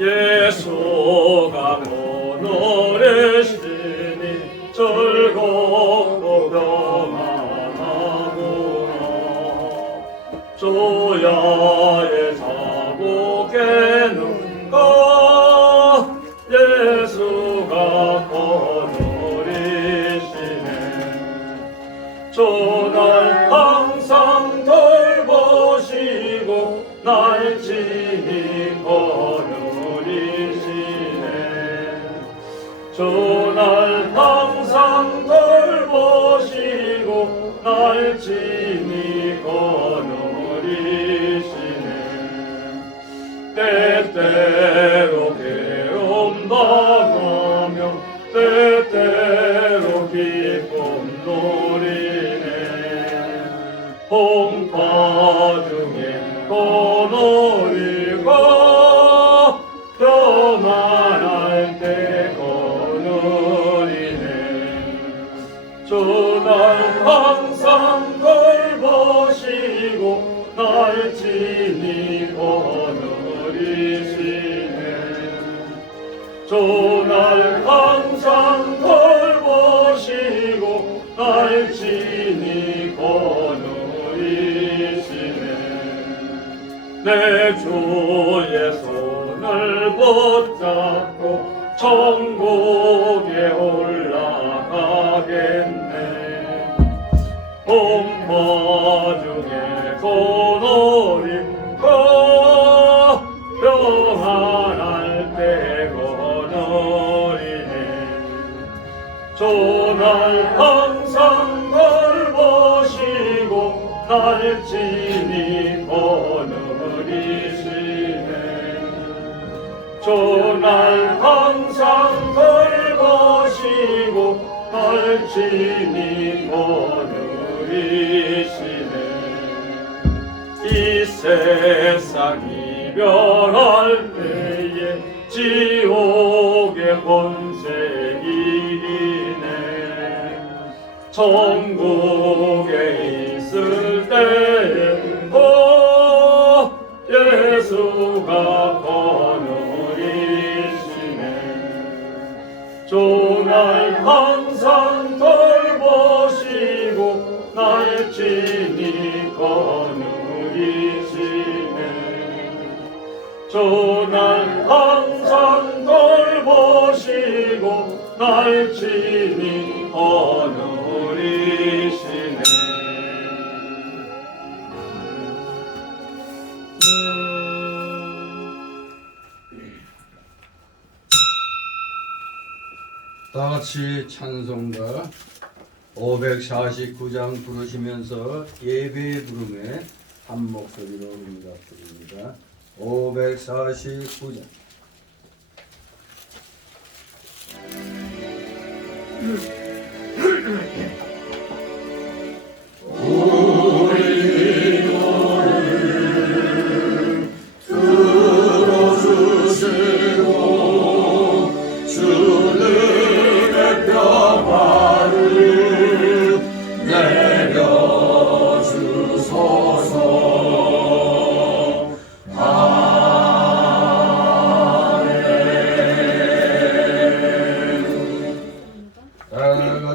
예수가 오늘이시니 즐겁고 평안하구나. 주야의 자복에는가 예수가 오늘이시네. 주날 항상 돌보시고 날 지니고 주날 항상 돌보시고 날 지니고 누리시네. 때때로 괴로움 당하며 때때로 기쁨 누리네. 홍파 중에 또 누리고 평안할 때 주날 항상 돌보시고 날 지니고 누리시네. 주날 항상 돌보시고 날 지니고 누리시네. 내 주의 손을 붙잡고 천국에 올라가겠네. 홍파 중에 고노리고 평안할 때 거느리네. 주날 항상 돌보시고 날 지니고 누리시네. 주날 항상 돌보시고 날 지니고 누리시네. 이 세상 이별할 때에 지옥의 권세 이기네. 천국에 있을 때에 예수가 주날 항상 돌보시고 날 지니고 누리시네. 주날 항상 돌보시고 날 지니고 누리시네. 다같이 찬송가 549장 부르시면서 예배 부름에 한 목소리로 응답드립니다. 549장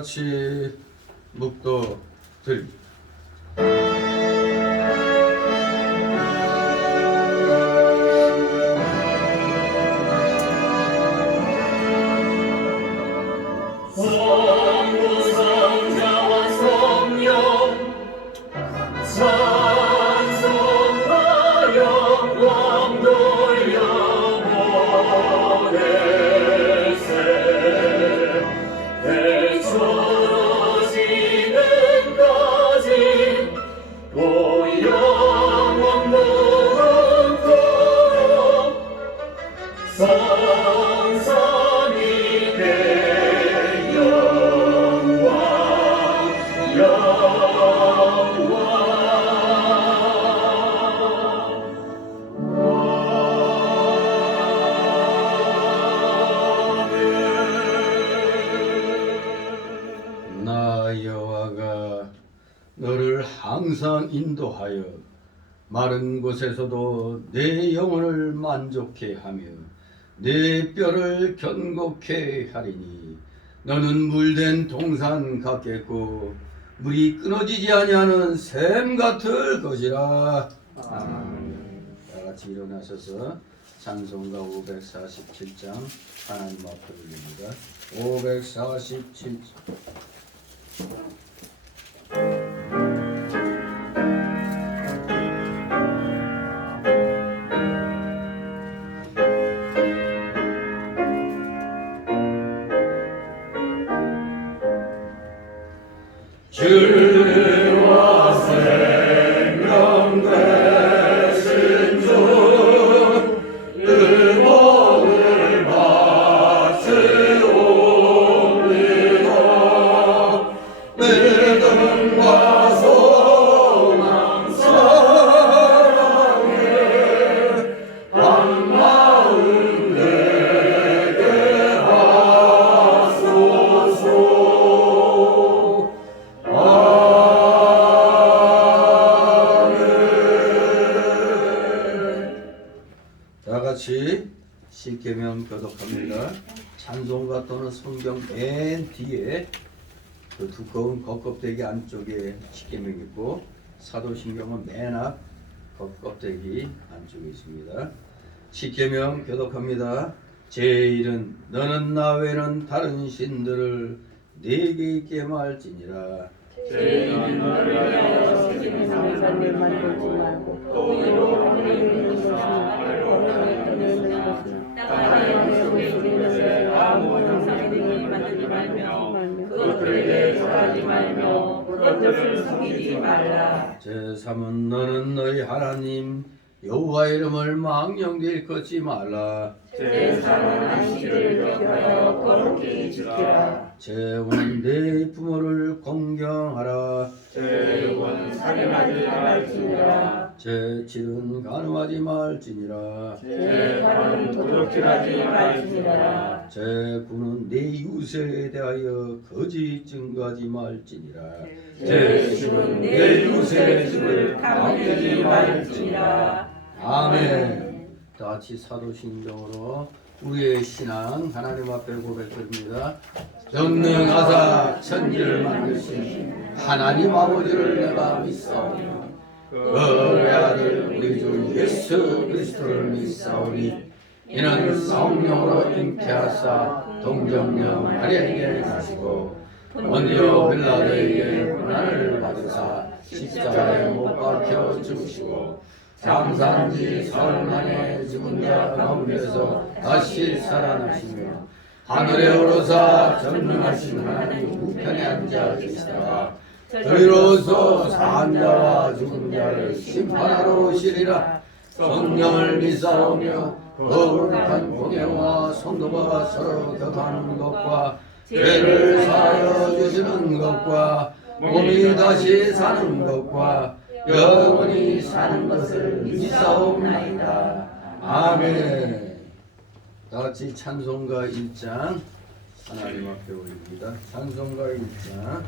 다같이 묵도 드립니다. 여호와가 너를 항상 인도하여 마른 곳에서도 내 영혼을 만족해 하며 내 뼈를 견고케 하리니 너는 물된 동산 같겠고 물이 끊어지지 아니하는 샘 같을 것이라. 아멘. 다 같이 일어나셔서 찬송가 547장 하나님 앞에 올립니다. 547장. 주와 생명 되신 주 의복을 바치옵니다. 믿음과 소망 사랑에 한 마음 되게 하소서. 다같이 십계명 교독합니다. 찬송가 또는 성경 맨 뒤에 그 두꺼운 겉껍데기 안쪽에 십계명이 있고 사도신경은 맨 앞 겉껍데기 안쪽에 있습니다. 십계명 교독합니다. 제1은 너는 나 외에는 다른 신들을 내게 있게 말지니라. 죄인은 너를 위하여 새기는 상상을 만들지 말고 또 위로 하늘을 것이나 언능을 떠내는 것이나 땅에 속에 있는 것을 아무 형상이든지 만들지 말며 그것들에게 절하지 말며 그것들을 섬기지 말라. 제3은 너는 너희 하나님 여호와 이름을 망령되이 걷지 말라. 제3은 안식일을 기억하여 거룩히 지키라. 제5는 내 부모를 공경하라. 제6은 살인하지 말지니라. 제7은 간음하지 말지니라. 제8은 도둑질하지 말지니라. 제9는 내 이웃에 대하여 거짓 증거하지 말지니라. 제10은 내 이웃의 집을 탐내지 말지니라. 아멘. 다같이 사도신경으로 우리의 신앙 하나님 앞에 고백드립니다. 전능하사 천지를 만드신 하나님 아버지를 내가 믿사오며 그 외아들 우리 주 예수 그리스도를 믿사오니 이는 성령으로 잉태하사 동정녀 마리아에게 주시고 본디오 빌라도에게 고난을 받으사 십자가에 못 박혀 죽으시고 장사한지 사흘 만에 죽은 자 가운데서 다시 살아나시며 하늘에 오르사 전능하신 하나님 우편에 앉아 계시다가 저희로서 산 자와 죽은 자를 심판하러 오시리라. 성령을 믿사오며 거룩한 공예와 성도가 서로 교통하는 것과 죄를 사하여 주시는 것과 몸이 다시 사는 것과 영원히 사는 것을 믿사옵나이다. 아멘. 다같이 찬송가 1장 하나님 앞에 올립니다. 찬송가 1장.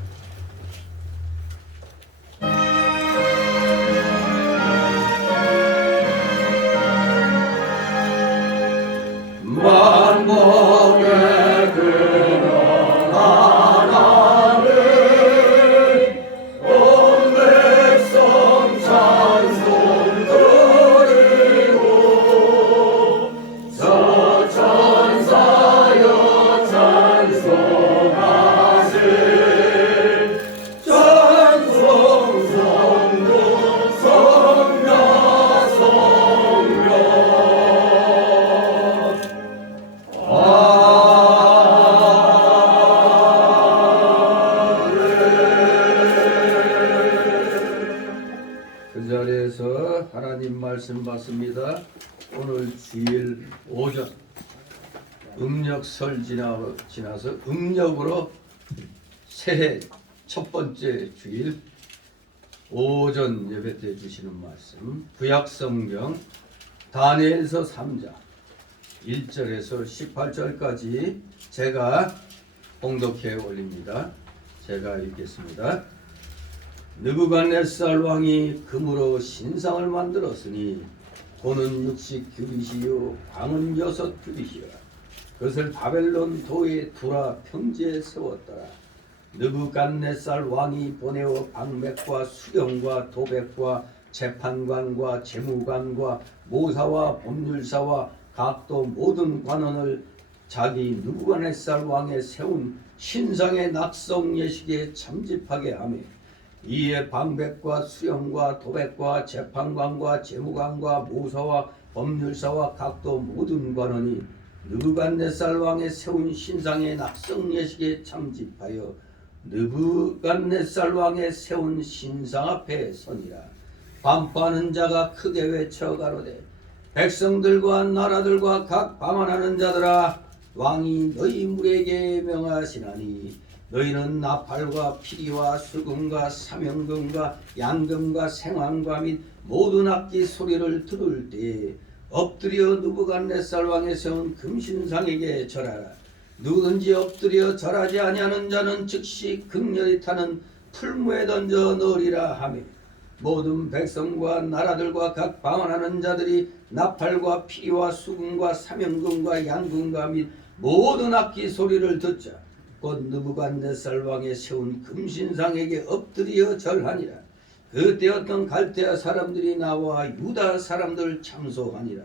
만복의 근원 하나님 온 백성 찬송 드리고 저 천사여 찬송하세 찬송 성도 성자 성령 그 자리에서 하나님 말씀 받습니다. 오늘 주일 오전 음력설 지나서 음력으로 새해 첫 번째 주일 오전 예배 때 주시는 말씀 구약성경 다니엘서 3장 1절에서 18절까지 제가 봉독해 올립니다. 제가 읽겠습니다. 느부갓네살 왕이 금으로 신상을 만들었으니 고는 60규빗이요 광은 6규빗이라. 그것을 바벨론 도에 두라 평지에 세웠더라. 느부갓네살 왕이 보내어 방백과 수령과 도백과 재판관과 재무관과 모사와 법률사와 각도 모든 관원을 자기 느부갓네살 왕에 세운 신상의 낙성 예식에 참집하게 하며 이에 방백과 수령과 도백과 재판관과 재무관과 모사와 법률사와 각도 모든 관원이 느부갓네살 왕에 세운 신상의 낙성 예식에 참집하여 느부갓네살 왕에 세운 신상 앞에 서니라. 반포하는 자가 크게 외쳐 가로되 백성들과 나라들과 각 방언하는 자들아, 왕이 너희 무리에게 명하시나니 너희는 나팔과 피리와 수금과 사명금과 양금과 생황과 및 모든 악기 소리를 들을 때에 엎드려 느부갓네살 왕에 세운 금신상에게 절하라. 누구든지 엎드려 절하지 아니하는 자는 즉시 극렬히 타는 풀무에 던져 넣으리라 하며 모든 백성과 나라들과 각 방언하는 자들이 나팔과 피리와 수금과 사명금과 양금과 및 모든 악기 소리를 듣자 곧 느부갓네살 왕에 세운 금신상에게 엎드려 절하니라. 그때 어떤 갈대아 사람들이 나와 유다 사람들 참소하니라.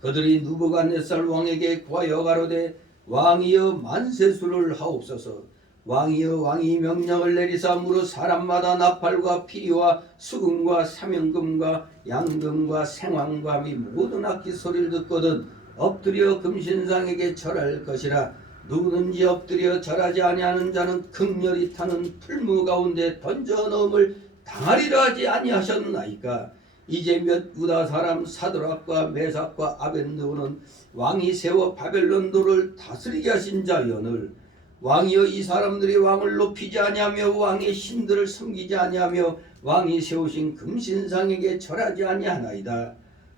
그들이 느부갓네살 왕에게 구하여 가로되 왕이여 만세수를 하옵소서. 왕이여 왕이 명령을 내리사 무릇 사람마다 나팔과 피리와 수금과 사명금과 양금과 생황과 및 모든 악기 소리를 듣거든 엎드려 금신상에게 절할 것이라. 누구든지 엎드려 절하지 아니하는 자는 극렬히 타는 풀무 가운데 던져 넣음을 당하리라 하지 아니하셨나이까. 이제 몇 유다 사람 사드락과 메삭과 아벳느고는 왕이 세워 바벨론도를 다스리게 하신 자여늘 왕이여 이 사람들이 왕을 높이지 아니하며 왕의 신들을 섬기지 아니하며 왕이 세우신 금신상에게 절하지 아니하나이다.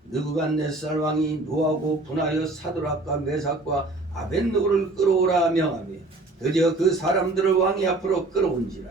느부갓네살 왕이 노하고 분하여 사드락과 메삭과 아벳느고를 끌어오라 명하며 드디어 그 사람들을 왕이 앞으로 끌어온지라.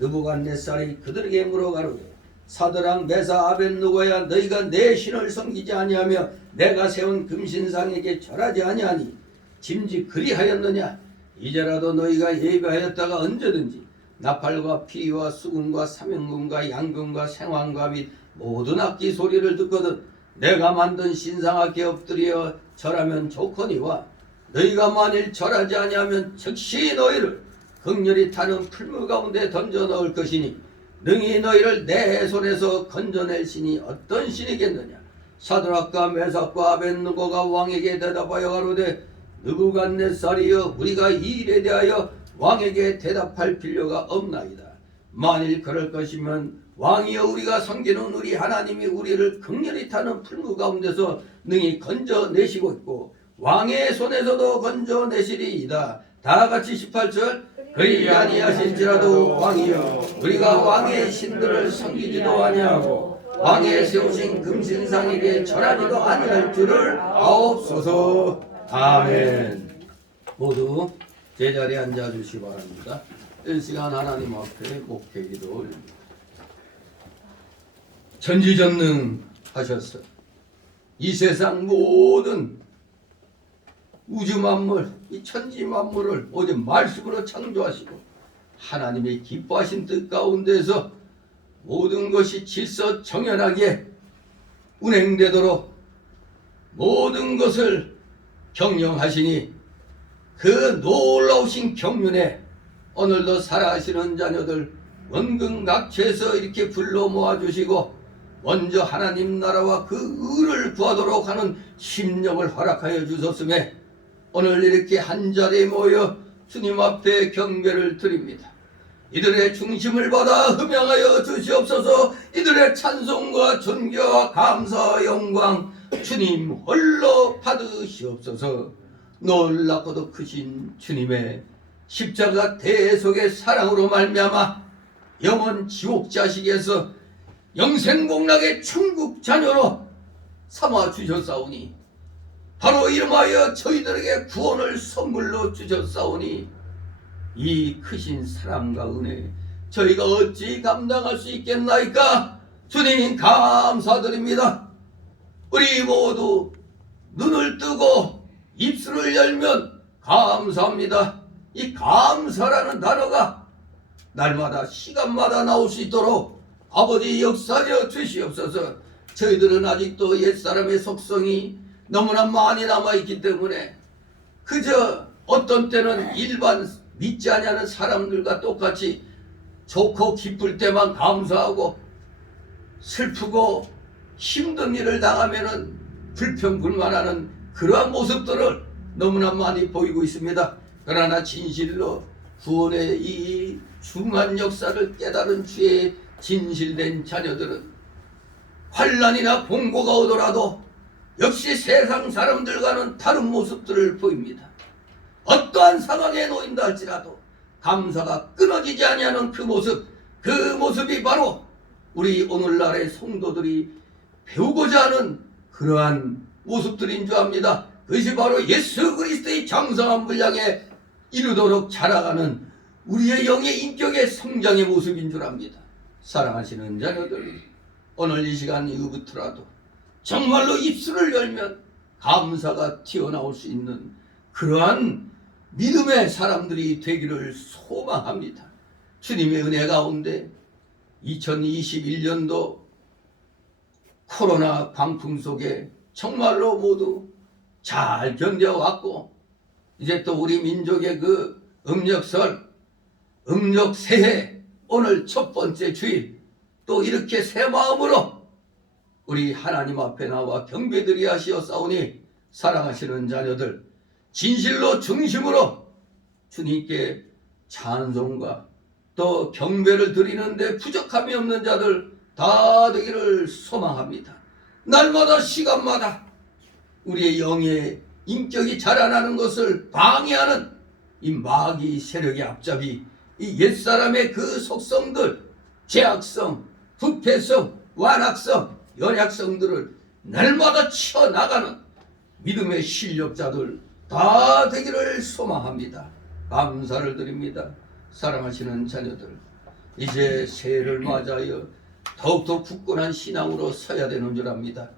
느부갓네살이 그들에게 물어가로되 사드락 메삭 아벳느고야, 너희가 내 신을 섬기지 아니하며 내가 세운 금신상에게 절하지 아니하니 짐짓 그리하였느냐? 이제라도 너희가 예배하였다가 언제든지 나팔과 피리와 수금과 사명금과 양금과 생황과 및 모든 악기 소리를 듣거든 내가 만든 신상 앞에 엎드려 절하면 좋거니와 너희가 만일 절하지 아니하면 즉시 너희를 극렬히 타는 풀무 가운데 던져 넣을 것이니 능히 너희를 내 손에서 건져낼 신이 어떤 신이겠느냐. 사드락과 메삭과 아벳느고가 왕에게 대답하여 가로되 느부갓네살이여, 우리가 이 일에 대하여 왕에게 대답할 필요가 없나이다. 만일 그럴 것이면 왕이여, 우리가 섬기는 우리 하나님이 우리를 극렬히 타는 풀무 가운데서 능히 건져내시고 있고 왕의 손에서도 건져내시리이다. 다같이 18절 그리 아니하실지라도 왕이여, 우리가 왕의 신들을 섬기지도 아니하고 왕의 세우신 금신상에게 절하지도 아니할 줄을 아옵소서. 아멘. 모두 제자리에 앉아주시기 바랍니다. 1시간 하나님 앞에 목회기도 올립니다. 전지전능하셔서 이 세상 모든 우주 만물, 이 천지 만물을 오직 말씀으로 창조하시고 하나님의 기뻐하신 뜻 가운데서 모든 것이 질서 정연하게 운행되도록 모든 것을 경영하시니 그 놀라우신 경륜에 오늘도 살아가시는 자녀들 원근각처에서 이렇게 불러 모아주시고 먼저 하나님 나라와 그 의를 구하도록 하는 심령을 허락하여 주셨음에 오늘 이렇게 한자리에 모여 주님 앞에 경배를 드립니다. 이들의 중심을 받아 흠양하여 주시옵소서. 이들의 찬송과 존귀와 감사 영광 주님 홀로 받으시옵소서. 놀랍고도 크신 주님의 십자가 대속의 사랑으로 말미암아 영원 지옥 자식에서 영생공락의 천국 자녀로 삼아 주셨사오니 바로 이름하여 저희들에게 구원을 선물로 주셨사오니 이 크신 사랑과 은혜 저희가 어찌 감당할 수 있겠나이까? 주님 감사드립니다. 우리 모두 눈을 뜨고 입술을 열면 감사합니다. 이 감사라는 단어가 날마다 시간마다 나올 수 있도록 아버지 역사하여 주시옵소서. 저희들은 아직도 옛사람의 속성이 너무나 많이 남아있기 때문에 그저 어떤 때는 일반 믿지 아니하는 사람들과 똑같이 좋고 기쁠 때만 감사하고 슬프고 힘든 일을 당하면은 불평불만하는 그러한 모습들을 너무나 많이 보이고 있습니다. 그러나 진실로 구원의 이 중한 역사를 깨달은 주의 진실된 자녀들은 환난이나 공고가 오더라도 역시 세상 사람들과는 다른 모습들을 보입니다. 어떠한 상황에 놓인다 할지라도 감사가 끊어지지 아니하는 그 모습이 바로 우리 오늘날의 성도들이 배우고자 하는 그러한 모습들인 줄 압니다. 그것이 바로 예수 그리스도의 장성한 분량에 이르도록 자라가는 우리의 영의 인격의 성장의 모습인 줄 압니다. 사랑하시는 자녀들, 오늘 이 시간 이후부터라도 정말로 입술을 열면 감사가 튀어나올 수 있는 그러한 믿음의 사람들이 되기를 소망합니다. 주님의 은혜 가운데 2021년도 코로나 광풍 속에 정말로 모두 잘 견뎌왔고, 이제 또 우리 민족의 그 음력설, 음력새해 오늘 첫 번째 주일, 또 이렇게 새 마음으로 우리 하나님 앞에 나와 경배드리 하시었사오니 사랑하시는 자녀들, 진실로 중심으로 주님께 찬송과 또 경배를 드리는데 부족함이 없는 자들 다 되기를 소망합니다. 날마다 시간마다 우리의 영의 인격이 자라나는 것을 방해하는 이 마귀 세력의 앞잡이, 이 옛사람의 그 속성들, 죄악성, 부패성, 완악성, 연약성들을 날마다 치어나가는 믿음의 실력자들 다 되기를 소망합니다. 감사를 드립니다. 사랑하시는 자녀들, 이제 새해를 맞아여 더욱더 굳건한 신앙으로 서야 되는 줄 압니다.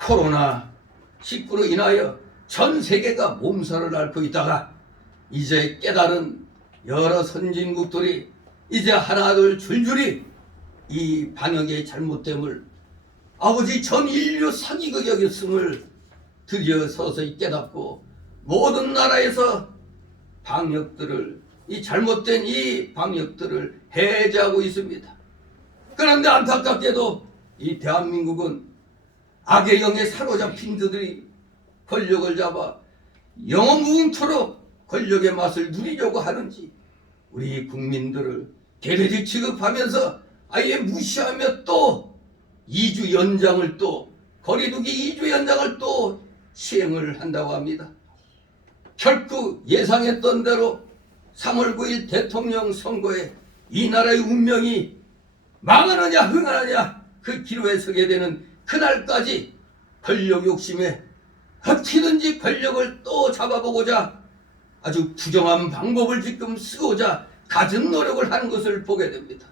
코로나19로 인하여 전 세계가 몸살을 앓고 있다가 이제 깨달은 여러 선진국들이 이제 하나둘 줄줄이 이 방역의 잘못됨을 아버지 전 인류 사기극 여겼음을 드디어 서서히 깨닫고 모든 나라에서 방역들을, 이 잘못된 이 방역들을 해제하고 있습니다. 그런데 안타깝게도 이 대한민국은 악의 영에 사로잡힌 그들이 권력을 잡아 영원무궁토록 권력의 맛을 누리려고 하는지 우리 국민들을 개돼지 취급하면서 아예 무시하며 또 2주 연장을 또 거리두기 2주 연장을 또 시행을 한다고 합니다. 결국 예상했던 대로 3월 9일 대통령 선거에 이 나라의 운명이 망하느냐 흥하느냐 그 기로에 서게 되는 그날까지 권력 욕심에 어떻게든지 권력을 또 잡아보고자 아주 부정한 방법을 지금 쓰고자 갖은 노력을 하는 것을 보게 됩니다.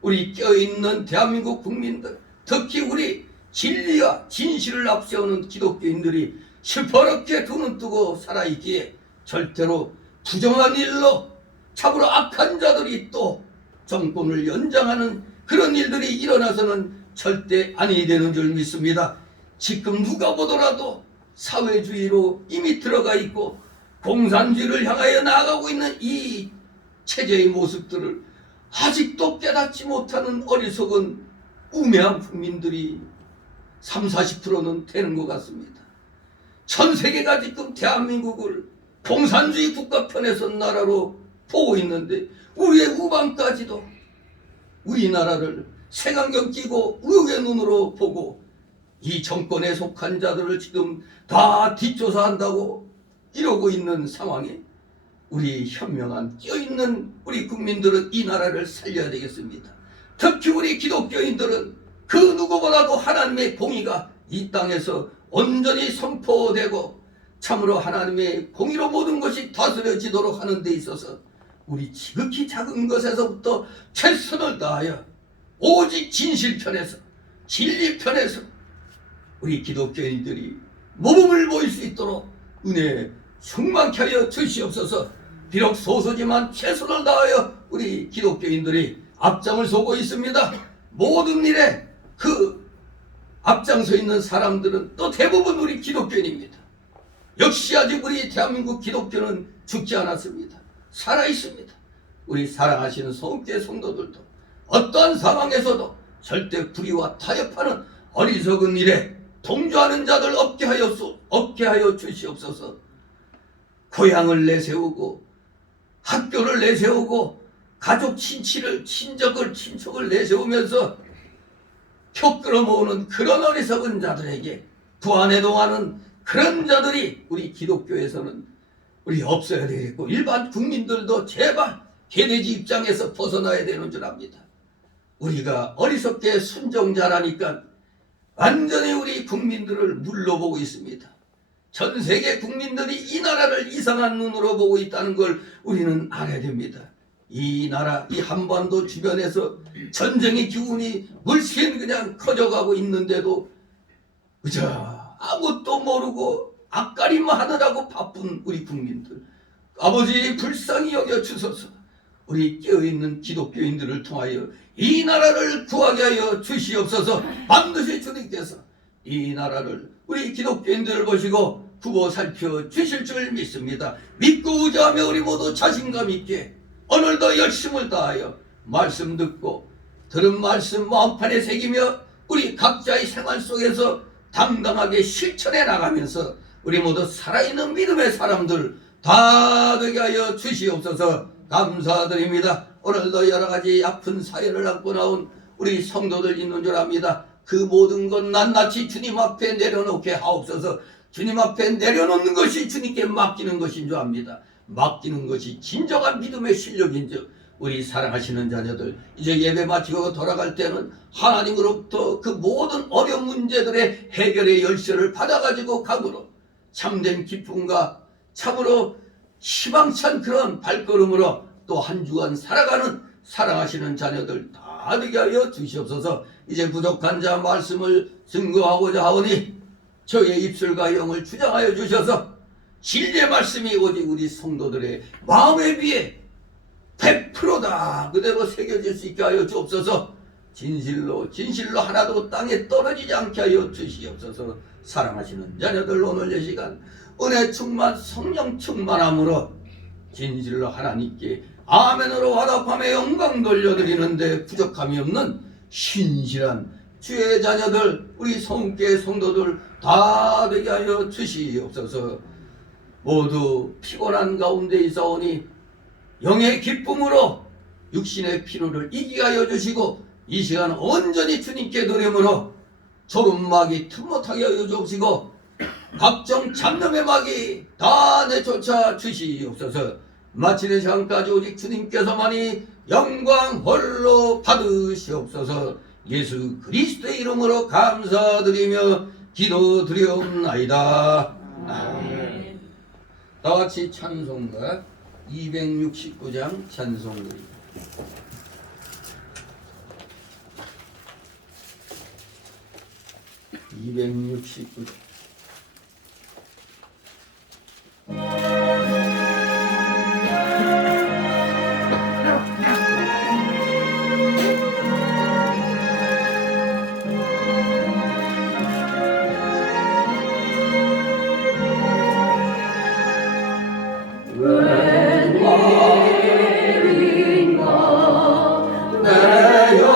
우리 껴있는 대한민국 국민들, 특히 우리 진리와 진실을 앞세우는 기독교인들이 시퍼렇게 두 눈 뜨고 살아있기에 절대로 부정한 일로 참으로 악한 자들이 또 정권을 연장하는 그런 일들이 일어나서는 절대 아니 되는 줄 믿습니다. 지금 누가 보더라도 사회주의로 이미 들어가 있고 공산주의를 향하여 나아가고 있는 이 체제의 모습들을 아직도 깨닫지 못하는 어리석은 우매한 국민들이 30-40%는 되는 것 같습니다. 전 세계가 지금 대한민국을 공산주의 국가 편에 선 나라로 보고 있는데 우리의 우방까지도 우리나라를 색안경 끼고 의혹의 눈으로 보고 이 정권에 속한 자들을 지금 다 뒷조사한다고 이러고 있는 상황에 우리 현명한 껴있는 우리 국민들은 이 나라를 살려야 되겠습니다. 특히 우리 기독교인들은 그 누구보다도 하나님의 공의가 이 땅에서 온전히 선포되고 참으로 하나님의 공의로 모든 것이 다스려지도록 하는 데 있어서 우리 지극히 작은 것에서부터 최선을 다하여 오직 진실편에서 진리편에서 우리 기독교인들이 모범을 보일 수 있도록 은혜 충만케 하여 주시옵소서. 비록 소소지만 최선을 다하여 우리 기독교인들이 앞장을 서고 있습니다. 모든 일에 그 앞장서 있는 사람들은 또 대부분 우리 기독교인입니다. 역시 아직 우리 대한민국 기독교는 죽지 않았습니다. 살아 있습니다. 우리 사랑하시는 성교회 성도들도 어떠한 상황에서도 절대 불의와 타협하는 어리석은 일에 동조하는 자들 없게 하여 주시옵소서. 고향을 내세우고 학교를 내세우고 가족 친척을 내세우면서 표 끌어모으는 그런 어리석은 자들에게 부안해동하는 그런 자들이 우리 기독교에서는 우리 없어야 되겠고, 일반 국민들도 제발 개돼지 입장에서 벗어나야 되는 줄 압니다. 우리가 어리석게 순종자라니까 완전히 우리 국민들을 물러보고 있습니다. 전 세계 국민들이 이 나라를 이상한 눈으로 보고 있다는 걸 우리는 알아야 됩니다. 이 나라, 이 한반도 주변에서 전쟁의 기운이 물씬 그냥 커져가고 있는데도 그저 아무것도 모르고 앞가림만 하느라고 바쁜 우리 국민들, 아버지 불쌍히 여겨 주소서. 우리 깨어있는 기독교인들을 통하여 이 나라를 구하게 하여 주시옵소서. 반드시 주님께서 이 나라를 우리 기독교인들을 보시고 두고 살펴 주실 줄 믿습니다. 믿고 의지하며 우리 모두 자신감 있게 오늘도 열심을 다하여 말씀 듣고 들은 말씀 마음판에 새기며 우리 각자의 생활 속에서 당당하게 실천해 나가면서 우리 모두 살아있는 믿음의 사람들 다 되게 하여 주시옵소서. 감사드립니다. 오늘도 여러가지 아픈 사연을 안고 나온 우리 성도들 있는 줄 압니다. 그 모든 것 낱낱이 주님 앞에 내려놓게 하옵소서. 주님 앞에 내려놓는 것이 주님께 맡기는 것인 줄 압니다. 맡기는 것이 진정한 믿음의 실력인즉 우리 사랑하시는 자녀들 이제 예배 마치고 돌아갈 때는 하나님으로부터 그 모든 어려운 문제들의 해결의 열쇠를 받아가지고 가므로 참된 기쁨과 참으로 희망찬 그런 발걸음으로 또 한 주간 살아가는 사랑하시는 자녀들 다 되게 하여 주시옵소서. 이제 부족한 자 말씀을 증거하고자 하오니 저의 입술과 영을 주장하여 주셔서 진리의 말씀이 오직 우리 성도들의 마음에 비해 100%다 그대로 새겨질 수 있게 하여 주옵소서. 진실로 하나도 땅에 떨어지지 않게 하여 주시옵소서. 사랑하시는 자녀들 오늘 이 시간 은혜 충만 성령 충만함으로 진실로 하나님께 아멘으로 화답하며 영광 돌려드리는데 부족함이 없는 신실한 주의 자녀들 우리 성교회 성도들 다 되게 하여 주시옵소서. 모두 피곤한 가운데 있사오니 영의 기쁨으로 육신의 피로를 이기게 하여 주시고 이 시간 온전히 주님께 드림으로 졸음막이 틈 못하게 하여 주시고 각종 잡념의 막이 다 내쫓아 주시옵소서. 마치는 시간까지 오직 주님께서만이 영광 홀로 받으시옵소서. 예수 그리스도의 이름으로 감사드리며 기도드리옵나이다. 아멘. 다같이 찬송가 269장 찬송가입니다. 269장 내 형제로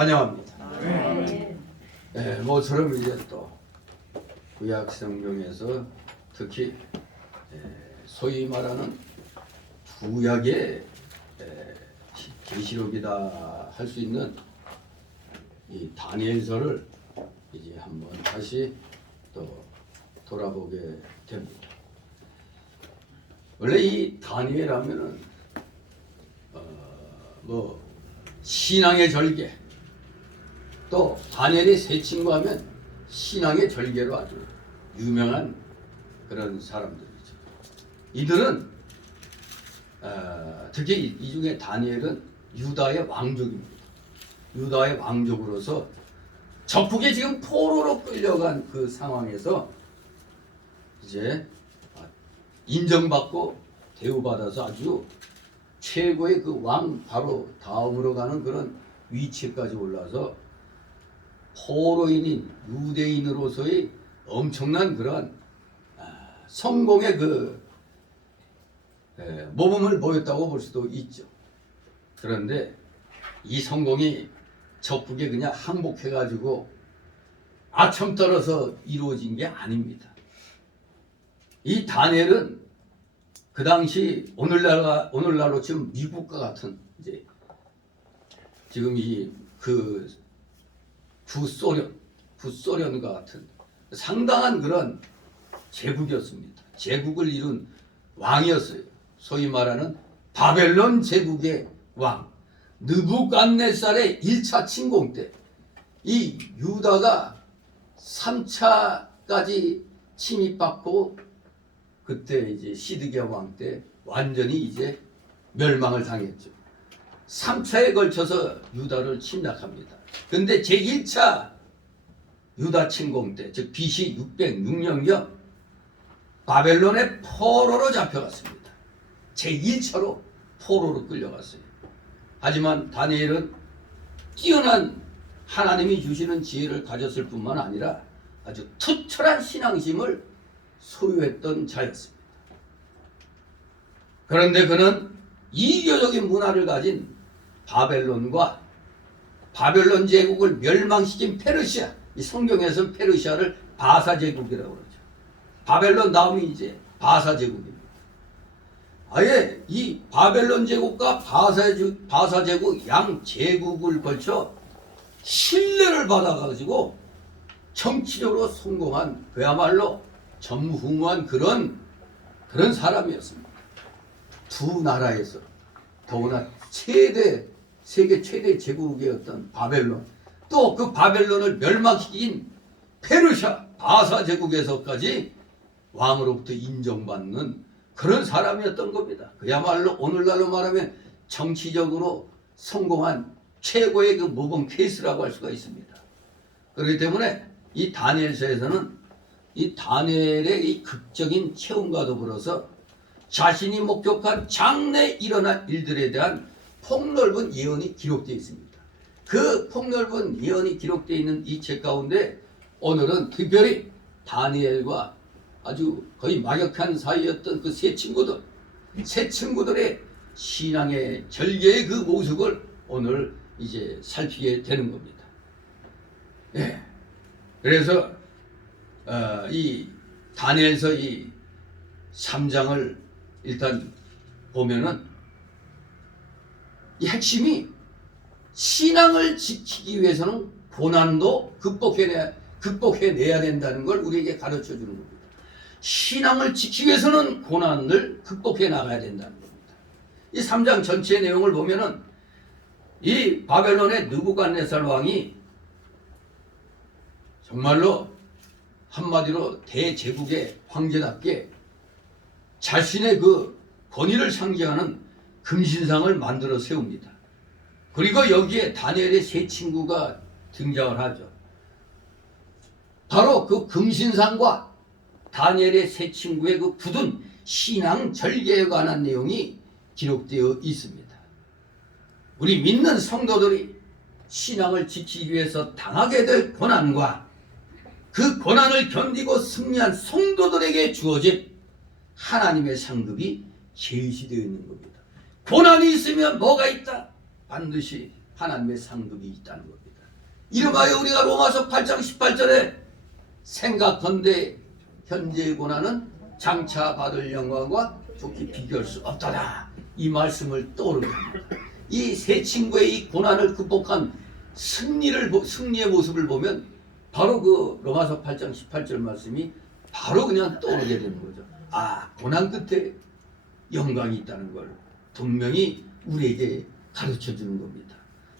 환영합니다. 네. 모처럼 이제 또 구약 성경에서 특히 소위 말하는 구약의 계시록이다 할 수 있는 이 다니엘서를 이제 한번 다시 또 돌아보게 됩니다. 원래 이 다니엘 하면은 뭐 신앙의 절개, 또 다니엘의 세 친구 하면 신앙의 절개로 아주 유명한 그런 사람들이죠. 이들은 특히 이 중에 다니엘은 유다의 왕족입니다. 유다의 왕족으로서 적국에 지금 포로로 끌려간 그 상황에서 이제 인정받고 대우받아서 아주 최고의 그 왕 바로 다음으로 가는 그런 위치까지 올라서 포로인인 유대인으로서의 엄청난 그런 성공의 그 모범을 보였다고 볼 수도 있죠. 그런데 이 성공이 적국에 그냥 항복해가지고 아첨 떨어서 이루어진 게 아닙니다. 이 다니엘은 그 당시 오늘날로 지금 미국과 같은 이제 지금 이 그 구소련과 같은 상당한 그런 제국이었습니다. 제국을 이룬 왕이었어요. 소위 말하는 바벨론 제국의 왕 느부갓네살의 1차 침공 때 이 유다가 3차까지 침입받고 그때 이제 시드기야 왕 때 완전히 이제 멸망을 당했죠. 3차에 걸쳐서 유다를 침략합니다. 근데 제1차 유다 침공 때, 즉 BC 606년경 바벨론의 포로로 잡혀갔습니다. 제1차로 포로로 끌려갔어요. 하지만 다니엘은 뛰어난 하나님이 주시는 지혜를 가졌을 뿐만 아니라 아주 투철한 신앙심을 소유했던 자였습니다. 그런데 그는 이교적인 문화를 가진 바벨론과 바벨론 제국을 멸망시킨 페르시아, 이 성경에서는 페르시아를 바사 제국이라고 그러죠. 바벨론 다음이 이제 바사 제국입니다. 아예 이 바벨론 제국과 바사 제국 양 제국을 걸쳐 신뢰를 받아가지고 정치적으로 성공한 그야말로 전무후무한 그런 사람이었습니다. 두 나라에서 더구나 세계 최대 제국이었던 바벨론, 또 그 바벨론을 멸망시킨 페르시아 바사 제국에서까지 왕으로부터 인정받는 그런 사람이었던 겁니다. 그야말로 오늘날로 말하면 정치적으로 성공한 최고의 그 모범 케이스라고 할 수가 있습니다. 그렇기 때문에 이 다니엘서에서는 이 다니엘의 이 극적인 체험과 더불어서 자신이 목격한 장래에 일어날 일들에 대한 폭넓은 예언이 기록되어 있습니다. 그 폭넓은 예언이 기록되어 있는 이 책 가운데 오늘은 특별히 다니엘과 아주 거의 막역한 사이였던 그 세 친구들의 신앙의 절개의 그 모습을 오늘 이제 살피게 되는 겁니다. 예. 그래서 이 다니엘서 이 3장을 일단 보면은 이 핵심이 신앙을 지키기 위해서는 고난도 극복해내야 된다는 걸 우리에게 가르쳐 주는 겁니다. 신앙을 지키기 위해서는 고난을 극복해 나가야 된다는 겁니다. 이 3장 전체의 내용을 보면은 이 바벨론의 느부갓네살 왕이 정말로 한마디로 대제국의 황제답게 자신의 그 권위를 상징하는 금신상을 만들어 세웁니다. 그리고 여기에 다니엘의 세 친구가 등장을 하죠. 바로 그 금신상과 다니엘의 세 친구의 그 굳은 신앙 절개에 관한 내용이 기록되어 있습니다. 우리 믿는 성도들이 신앙을 지키기 위해서 당하게 될 고난과 그 고난을 견디고 승리한 성도들에게 주어진 하나님의 상급이 제시되어 있는 겁니다. 고난이 있으면 뭐가 있다? 반드시 하나님의 상급이 있다는 겁니다. 이름하여 우리가 로마서 8장 18절에 생각컨대 현재의 고난은 장차 받을 영광과 좋게 비교할 수 없다라, 이 말씀을 떠오르게 합니다. 이 세 친구의 이 고난을 극복한 승리의 모습을 보면 바로 그 로마서 8장 18절 말씀이 바로 그냥 떠오르게 되는 거죠. 아, 고난 끝에 영광이 있다는 걸 분명히 우리에게 가르쳐 주는 겁니다.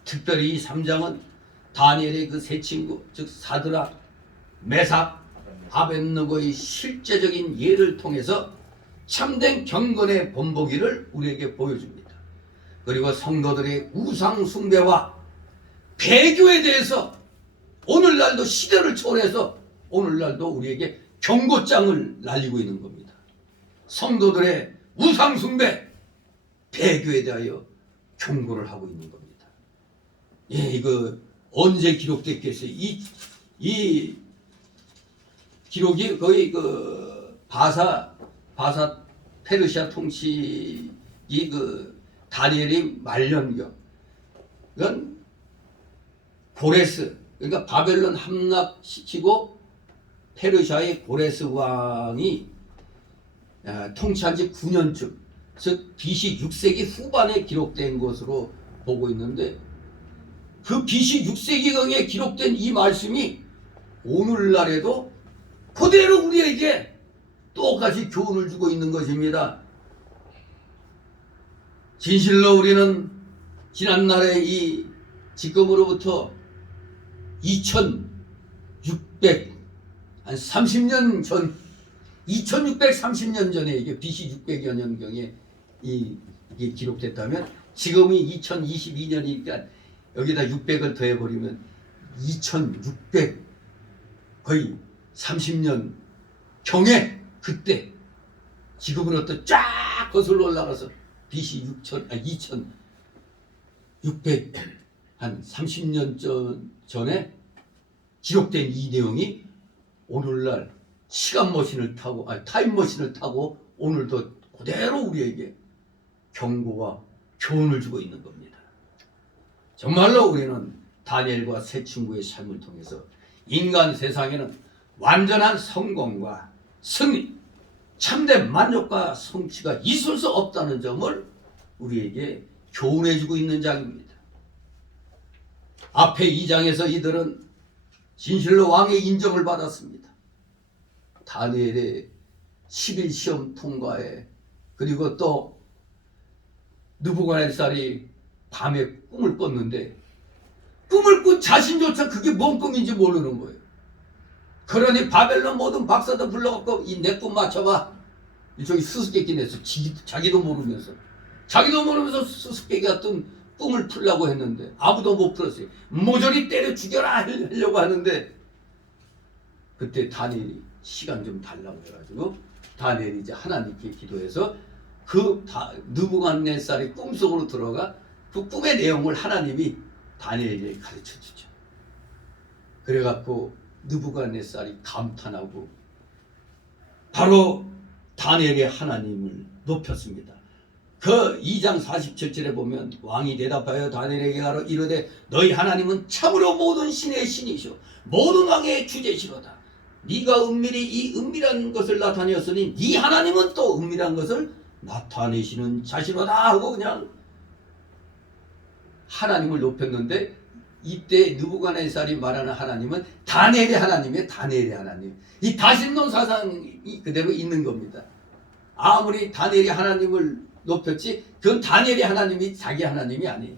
특별히 이 3장은 다니엘의 그 세 친구, 즉 사드락, 메삭, 아벳느고의 실제적인 예를 통해서 참된 경건의 본보기를 우리에게 보여줍니다. 그리고 성도들의 우상 숭배와 배교에 대해서 오늘날도 시대를 초월해서 오늘날도 우리에게 경고장을 날리고 있는 겁니다. 성도들의 우상 숭배, 배교에 대하여 경고를 하고 있는 겁니다. 예, 이거 언제 기록됐겠어요? 이 기록이 거의 그 바사 페르시아 통치기 그 다니엘의 말년경, 이건 고레스, 그러니까 바벨론 함락시키고 페르시아의 고레스 왕이 통치한 지 9년쯤, 즉 BC 6세기 후반에 기록된 것으로 보고 있는데, 그 BC 6세기경에 기록된 이 말씀이 오늘날에도 그대로 우리에게 똑같이 교훈을 주고 있는 것입니다. 진실로 우리는 지난날에 이 지금으로부터 2630년 전, 2630년 전에 이게 BC 600여 년경에 이게 기록됐다면 지금이 2022년이니까 여기다 600을 더해버리면 2600 거의 30년 경에 그때 지금으로부터 쫙 거슬러 올라가서 BC 2600 한 30년 전에 기록된 이 내용이 오늘날 시간머신을 타고 타임머신을 타고 오늘도 그대로 우리에게 경고와 교훈을 주고 있는 겁니다. 정말로 우리는 다니엘과 세 친구의 삶을 통해서 인간 세상에는 완전한 성공과 승리, 참된 만족과 성취가 있을 수 없다는 점을 우리에게 교훈해주고 있는 장입니다. 앞에 2장에서 이들은 진실로 왕의 인정을 받았습니다. 다니엘의 11시험 통과에, 그리고 또 느부갓네살이 밤에 꿈을 꿨는데 꿈을 꾼 자신조차 그게 뭔 꿈인지 모르는 거예요. 그러니 바벨론 모든 박사들 불러갖고 이 내 꿈 맞춰봐. 저기 수수께끼 냈어. 자기도 모르면서 수수께끼 같은 꿈을 풀려고 했는데 아무도 못 풀었어요. 모조리 때려 죽여라 하려고 하는데, 그때 다니엘이 시간 좀 달라고 해가지고 다니엘이 이제 하나님께 기도해서 그 느부갓네살의 꿈속으로 들어가 그 꿈의 내용을 하나님이 다니엘에게 가르쳐 주죠. 그래갖고 느부갓네살이 감탄하고 바로 다니엘의 하나님을 높였습니다. 그 2장 47절에 보면 왕이 대답하여 다니엘에게 가로 이르되 너희 하나님은 참으로 모든 신의 신이시오 모든 왕의 주제시로다. 네가 은밀히 이 은밀한 것을 나타내었으니 네 하나님은 또 은밀한 것을 나타내시는 자시로다 하고 그냥 하나님을 높였는데, 이때 느부갓네살이 말하는 하나님은 다니엘의 하나님이에요. 다니엘의 하나님. 이 다신론 사상이 그대로 있는 겁니다. 아무리 다니엘이 하나님을 높였지 그건 다니엘의 하나님이 자기 하나님이 아니에요.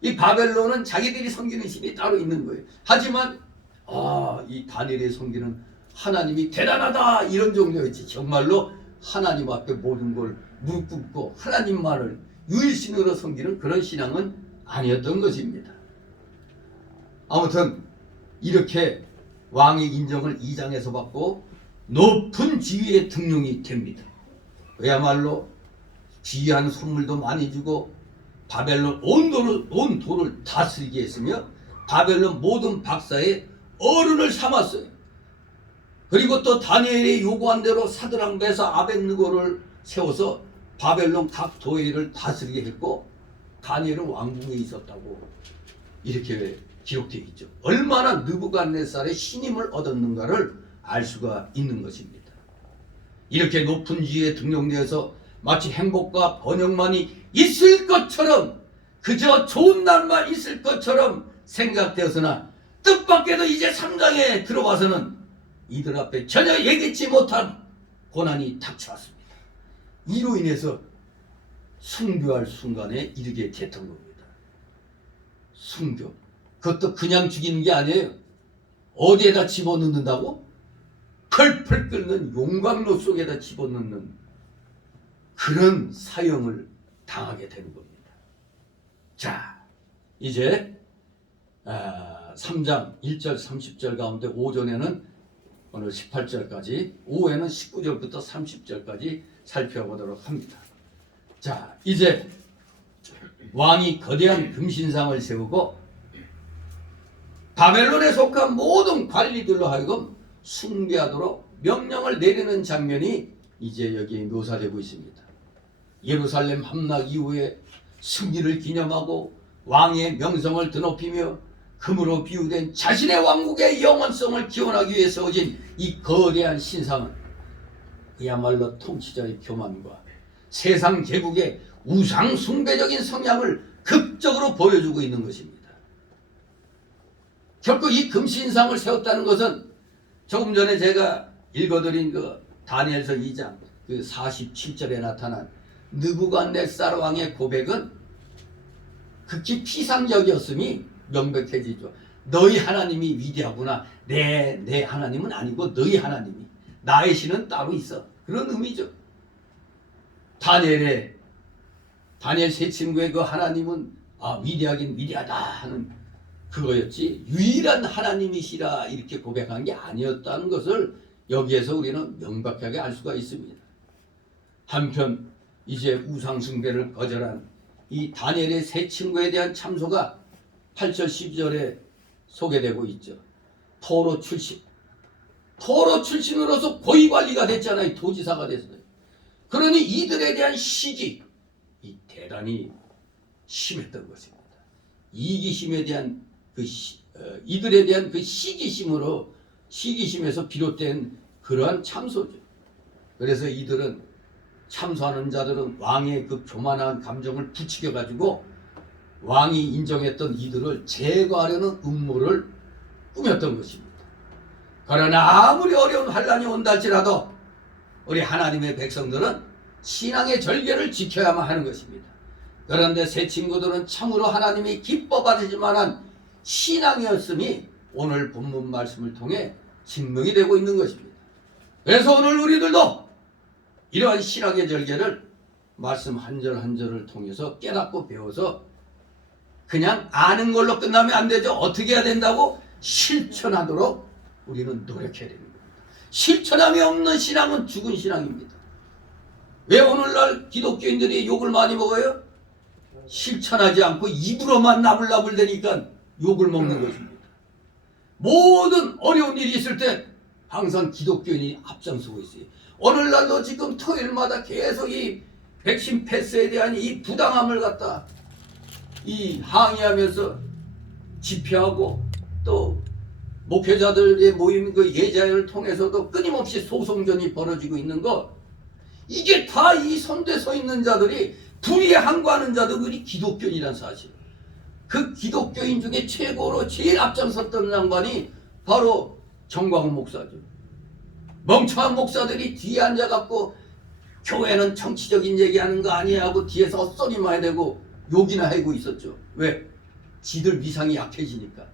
이 바벨론은 자기들이 섬기는 신이 따로 있는 거예요. 하지만 이 다니엘이 섬기는 하나님이 대단하다 이런 정도였지, 정말로 하나님 앞에 모든 걸 무릎 꿇고 하나님만을 유일신으로 섬기는 그런 신앙은 아니었던 것입니다. 아무튼 이렇게 왕의 인정을 2장에서 받고 높은 지위에 등용이 됩니다. 그야말로 귀한 선물도 많이 주고 바벨론 온 도를 다스리게 했으며 바벨론 모든 박사의 어른을 삼았어요. 그리고 또 다니엘이 요구한 대로 사드락, 메삭, 아벳느고를 세워서 바벨론 각 도회를 다스리게 했고 다니엘은 왕궁에 있었다고 이렇게 기록되어 있죠. 얼마나 느부갓네살의 신임을 얻었는가를 알 수가 있는 것입니다. 이렇게 높은 지위에 등용되어서 마치 행복과 번영만이 있을 것처럼, 그저 좋은 날만 있을 것처럼 생각되었으나 뜻밖에도 이제 3장에 들어와서는 이들 앞에 전혀 예기치 못한 고난이 닥쳐왔습니다. 이로 인해서 순교할 순간에 이르게 됐던 겁니다. 순교. 그것도 그냥 죽이는 게 아니에요. 어디에다 집어넣는다고? 펄펄 끓는 용광로 속에다 집어넣는 그런 사형을 당하게 되는 겁니다. 자, 이제 3장 1절 30절 가운데 오전에는 오늘 18절까지, 오후에는 19절부터 30절까지 살펴보도록 합니다. 자, 이제 왕이 거대한 금신상을 세우고 바벨론에 속한 모든 관리들로 하여금 숭배하도록 명령을 내리는 장면이 이제 여기에 묘사되고 있습니다. 예루살렘 함락 이후에 승리를 기념하고 왕의 명성을 드높이며 금으로 비유된 자신의 왕국의 영원성을 기원하기 위해 세워진 이 거대한 신상은 그야말로 통치자의 교만과 세상 제국의 우상 숭배적인 성향을 극적으로 보여주고 있는 것입니다. 결코 이 금신상을 세웠다는 것은 조금 전에 제가 읽어드린 그 다니엘서 2장 그 47절에 나타난 느부갓네살 왕의 고백은 극히 피상적이었음이 명백해지죠. 너희 하나님이 위대하구나. 내 하나님은 아니고 너희 하나님이, 나의 신은 따로 있어. 그런 의미죠. 다니엘 세 친구의 그 하나님은 위대하긴 위대하다 하는 그거였지, 유일한 하나님이시라 이렇게 고백한 게 아니었다는 것을 여기에서 우리는 명백하게 알 수가 있습니다. 한편 이제 우상숭배를 거절한 이 다니엘의 세 친구에 대한 참소가 8절 12절에 소개되고 있죠. 포로 출신으로서 고위관리가 됐잖아요. 도지사가 됐어요. 그러니 이들에 대한 시기, 대단히 심했던 것입니다. 이기심에 대한 이들에 대한 그 시기심에서 비롯된 그러한 참소죠. 그래서 이들은, 참소하는 자들은 왕의 그 교만한 감정을 부추겨 가지고 왕이 인정했던 이들을 제거하려는 음모를 꾸몄던 것입니다. 그러나 아무리 어려운 환란이 온다 할지라도 우리 하나님의 백성들은 신앙의 절개를 지켜야만 하는 것입니다. 그런데 새 친구들은 참으로 하나님이 기뻐 받으실 만한 신앙이었음이 오늘 본문 말씀을 통해 증명이 되고 있는 것입니다. 그래서 오늘 우리들도 이러한 신앙의 절개를 말씀 한 절 한 절을 통해서 깨닫고 배워서 그냥 아는 걸로 끝나면 안 되죠. 어떻게 해야 된다고? 실천하도록 우리는 노력해야 되는 겁니다. 실천함이 없는 신앙은 죽은 신앙입니다. 왜 오늘날 기독교인들이 욕을 많이 먹어요? 실천하지 않고 입으로만 나불나불 대니까 욕을 먹는 것입니다. 모든 어려운 일이 있을 때 항상 기독교인이 앞장서고 있어요. 오늘날도 지금 토요일마다 계속 이 백신 패스에 대한 이 부당함을 갖다 항의하면서 집회하고, 또 목회자들의 모임 그 예자회를 통해서도 끊임없이 소송전이 벌어지고 있는 것, 이게 다 이 선대에 서 있는 자들이 불의에 항거하는 자들이 기독교인이란 사실. 그 기독교인 중에 최고로 제일 앞장섰던 양반이 바로 정광훈 목사죠. 멍청한 목사들이 뒤에 앉아갖고 교회는 정치적인 얘기하는 거 아니야 하고 뒤에서 헛소리만 해대고 욕이나 하고 있었죠. 왜? 지들 위상이 약해지니까.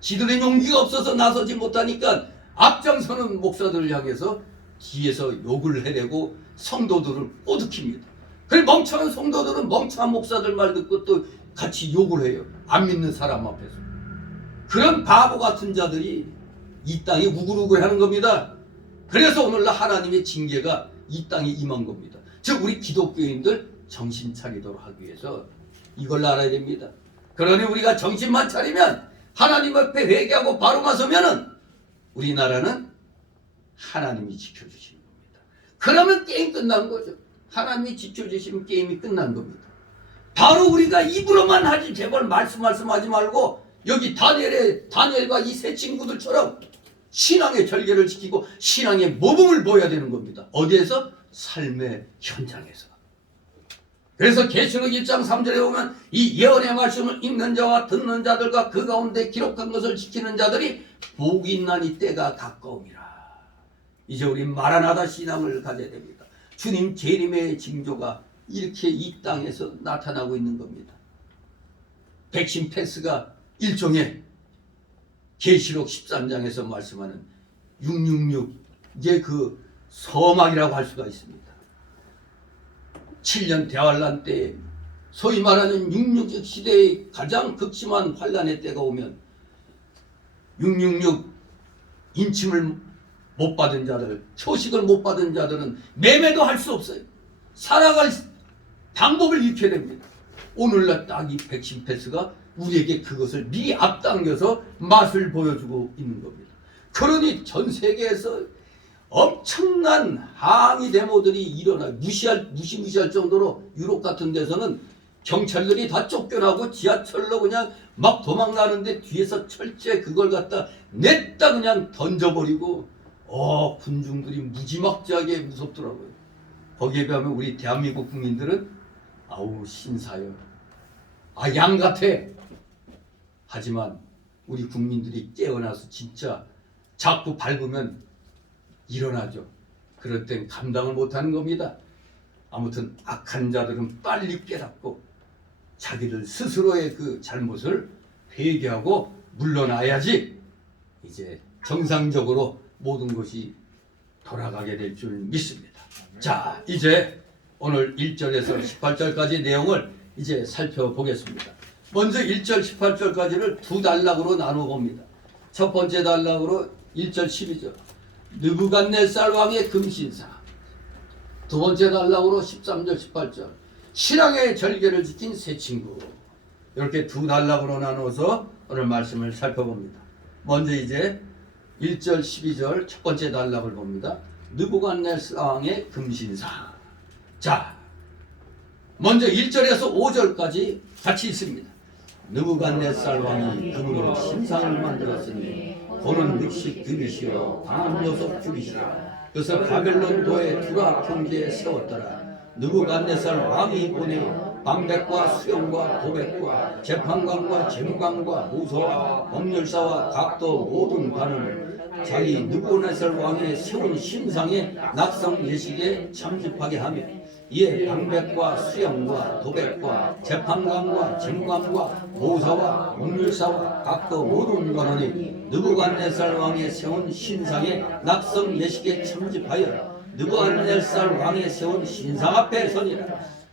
지들의 용기가 없어서 나서지 못하니까 앞장서는 목사들을 향해서 뒤에서 욕을 해대고 성도들을 꼬드킵니다. 그래 멍청한 성도들은 멍청한 목사들 말 듣고 또 같이 욕을 해요. 안 믿는 사람 앞에서. 그런 바보 같은 자들이 이 땅에 우글우글 하는 겁니다. 그래서 오늘날 하나님의 징계가 이 땅에 임한 겁니다. 즉 우리 기독교인들 정신 차리도록 하기 위해서 이걸 알아야 됩니다. 그러니 우리가 정신만 차리면, 하나님 앞에 회개하고 바로 나서면은 우리나라는 하나님이 지켜주시는 겁니다. 그러면 게임 끝난 거죠. 하나님이 지켜주시면 게임이 끝난 겁니다. 바로 우리가 입으로만 하지, 제발 말씀하지 말고 여기 다니엘과 이 세 친구들처럼 신앙의 절개를 지키고 신앙의 모범을 보여야 되는 겁니다. 어디에서? 삶의 현장에서. 그래서 계시록 1장 3절에 보면 이 예언의 말씀을 읽는 자와 듣는 자들과 그 가운데 기록한 것을 지키는 자들이 복이 있나니 때가 가까움이라. 이제 우리 마라나다 신앙을 가져야 됩니다. 주님 재림의 징조가 이렇게 이 땅에서 나타나고 있는 겁니다. 백신 패스가 일종의 계시록 13장에서 말씀하는 666 이제 그 서막이라고 할 수가 있습니다. 7년 대환란 때 소위 말하는 666 시대의 가장 극심한 환란의 때가 오면 666 인침을 못 받은 자들, 초식을 못 받은 자들은 매매도 할 수 없어요. 살아갈 방법을 잃게 됩니다. 오늘날 딱 이 백신 패스가 우리에게 그것을 미리 앞당겨서 맛을 보여주고 있는 겁니다. 그러니 전 세계에서 엄청난 항의 데모들이 일어나 무시무시할 정도로 유럽 같은 데서는 경찰들이 다 쫓겨나고 지하철로 그냥 막 도망가는데 뒤에서 철제 그걸 갖다 냈다 그냥 던져버리고 군중들이 무지막지하게 무섭더라고요. 거기에 비하면 우리 대한민국 국민들은 아우 신사여 양 같아. 하지만 우리 국민들이 깨어나서 진짜 자꾸 밟으면 일어나죠. 그럴 땐 감당을 못하는 겁니다. 아무튼 악한 자들은 빨리 깨닫고 자기들 스스로의 그 잘못을 회개하고 물러나야지 이제 정상적으로 모든 것이 돌아가게 될 줄 믿습니다. 자, 이제 오늘 1절에서 18절까지 내용을 이제 살펴보겠습니다. 먼저 1절 18절까지를 두 단락으로 나누어 봅니다. 첫 번째 단락으로 1절 12절 느부갓네살 왕의 금신사, 두 번째 단락으로 13절 18절 신앙의 절개를 지킨 세 친구, 이렇게 두 단락으로 나누어서 오늘 말씀을 살펴봅니다. 먼저 이제 1절 12절 첫 번째 단락을 봅니다. 느부갓네살 왕의 금신사. 자, 먼저 1절에서 5절까지 같이 있습니다. 느부갓네살 왕이 금으로 신상을 만들었으니 고는 늑식 규빗이요 강한 녀석 규빗이라. 그래서 바벨론 도에 두라 평지에 세웠더라. 느부갓네살 왕이 보내어 방백과 수령과 도백과 재판관과 재무관과 무서와 법률사와 각도 모든 관원을 자기 느부갓네살 왕의 세운 신상의 낙성 예식에 참집하게 하며 이에 방백과 수령과 도백과 재판관과 재무관과 모사와 법률사와 각도 모든 관원이 느부갓네살 왕의 세운 신상의 낙성 예식에 참집하여 느부갓네살 왕의 세운 신상 앞에 서니라.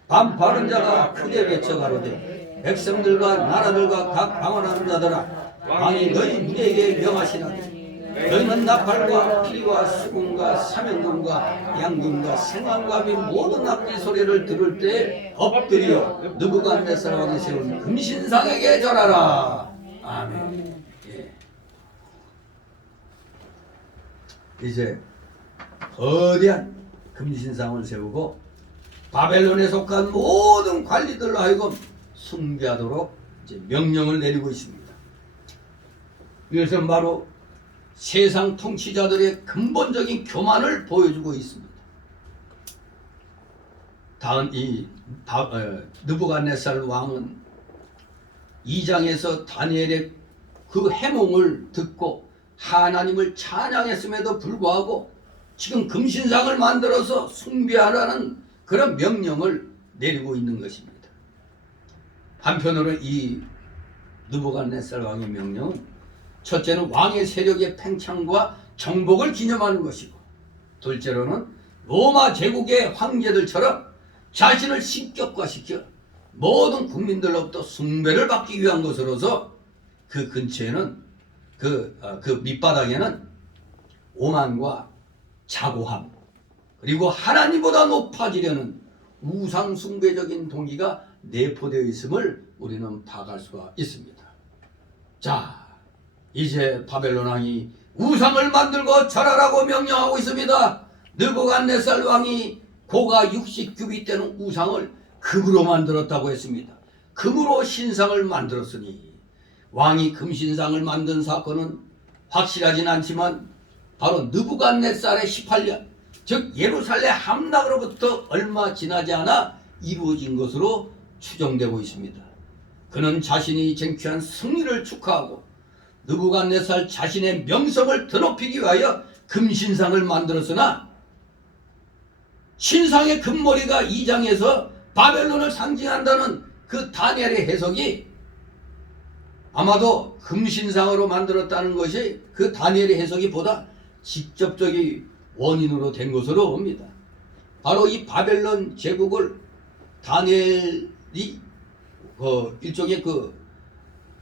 반파는 자가 크게 외쳐 가로되 백성들과 나라들과 각 방언하는 자들아, 왕이 너희 무리에게 명하시나니 너희는 나팔과 피와 수금과 사명금과 양금과 생황과 및 모든 악기 소리를 들을 때 엎드려 느부갓네살 왕이 세운 금신상에게 절하라. 아멘. 예. 이제 거대한 금신상을 세우고 바벨론에 속한 모든 관리들로 하여금 숭배하도록 이제 명령을 내리고 있습니다. 이것은 바로 세상 통치자들의 근본적인 교만을 보여주고 있습니다. 다음 이 느부갓네살 왕은 2장에서 다니엘의 그 해몽을 듣고 하나님을 찬양했음에도 불구하고 지금 금신상을 만들어서 숭배하라는 그런 명령을 내리고 있는 것입니다. 한편으로 이 느부갓네살 왕의 명령은 첫째는 왕의 세력의 팽창과 정복을 기념하는 것이고, 둘째로는 로마 제국의 황제들처럼 자신을 신격화시켜 모든 국민들로부터 숭배를 받기 위한 것으로서 그 근처에는 그 밑바닥에는 오만과 자고함, 그리고 하나님보다 높아지려는 우상 숭배적인 동기가 내포되어 있음을 우리는 파악할 수가 있습니다. 자, 이제 바벨론 왕이 우상을 만들고 절하라고 명령하고 있습니다. 느부갓네살 왕이 고가 60규빗 되는 우상을 금으로 만들었다고 했습니다. 금으로 신상을 만들었으니 왕이 금신상을 만든 사건은 확실하진 않지만 바로 느부갓네살의 18년, 즉 예루살렘 함락으로부터 얼마 지나지 않아 이루어진 것으로 추정되고 있습니다. 그는 자신이 쟁취한 승리를 축하하고 느부갓네살 자신의 명성을 드높이기 위하여 금신상을 만들었으나 신상의 금머리가 2장에서 바벨론을 상징한다는 그 다니엘의 해석이 아마도 금신상으로 만들었다는 것이 그 다니엘의 해석이 보다 직접적인 원인으로 된 것으로 봅니다. 바로 이 바벨론 제국을 다니엘이 일종의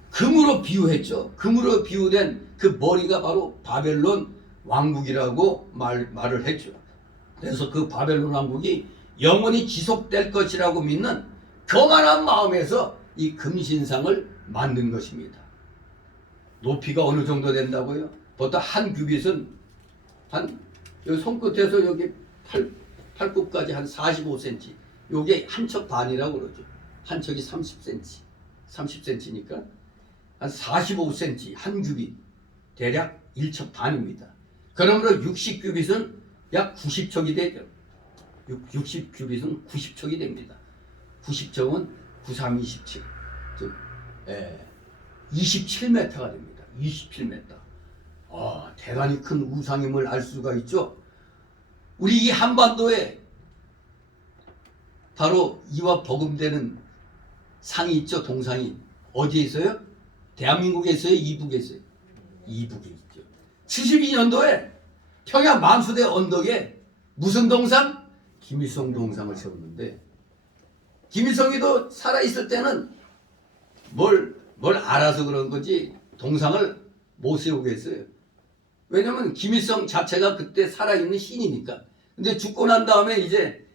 금으로 비유했죠. 금으로 비유된 그 머리가 바로 바벨론 왕국이라고 말을 했죠. 그래서 그 바벨론 왕국이 영원히 지속될 것이라고 믿는 교만한 마음에서 이 금신상을 만든 것입니다. 높이가 어느 정도 된다고요? 보통 한 규빗은 한 여기 손끝에서 여기 팔굽까지 한 45cm. 요게 한 척 반이라고 그러죠. 한 척이 30cm. 30cm니까 한 45cm 한 규빗. 대략 1척 반입니다. 그러므로 60규빗은 약 90척이 되죠. 60규빗은 90척이 됩니다. 90척은 93, 27. 즉 27m가 됩니다. 27m. 대단히 큰 우상임을 알 수가 있죠. 우리 이 한반도에 바로 이와 버금되는 상이 있죠. 동상이 어디에 있어요? 대한민국에 있어요? 이북에 있어요? 이북에 있죠. 72년도에 평양 만수대 언덕에 무슨 동상? 김일성 동상을 세웠는데, 김일성이도 살아있을 때는 뭘 알아서 그런 거지 동상을 못 세우게 했어요. 왜냐면 김일성 자체가 그때 살아있는 신이니까. 근데 죽고 난 다음에 이제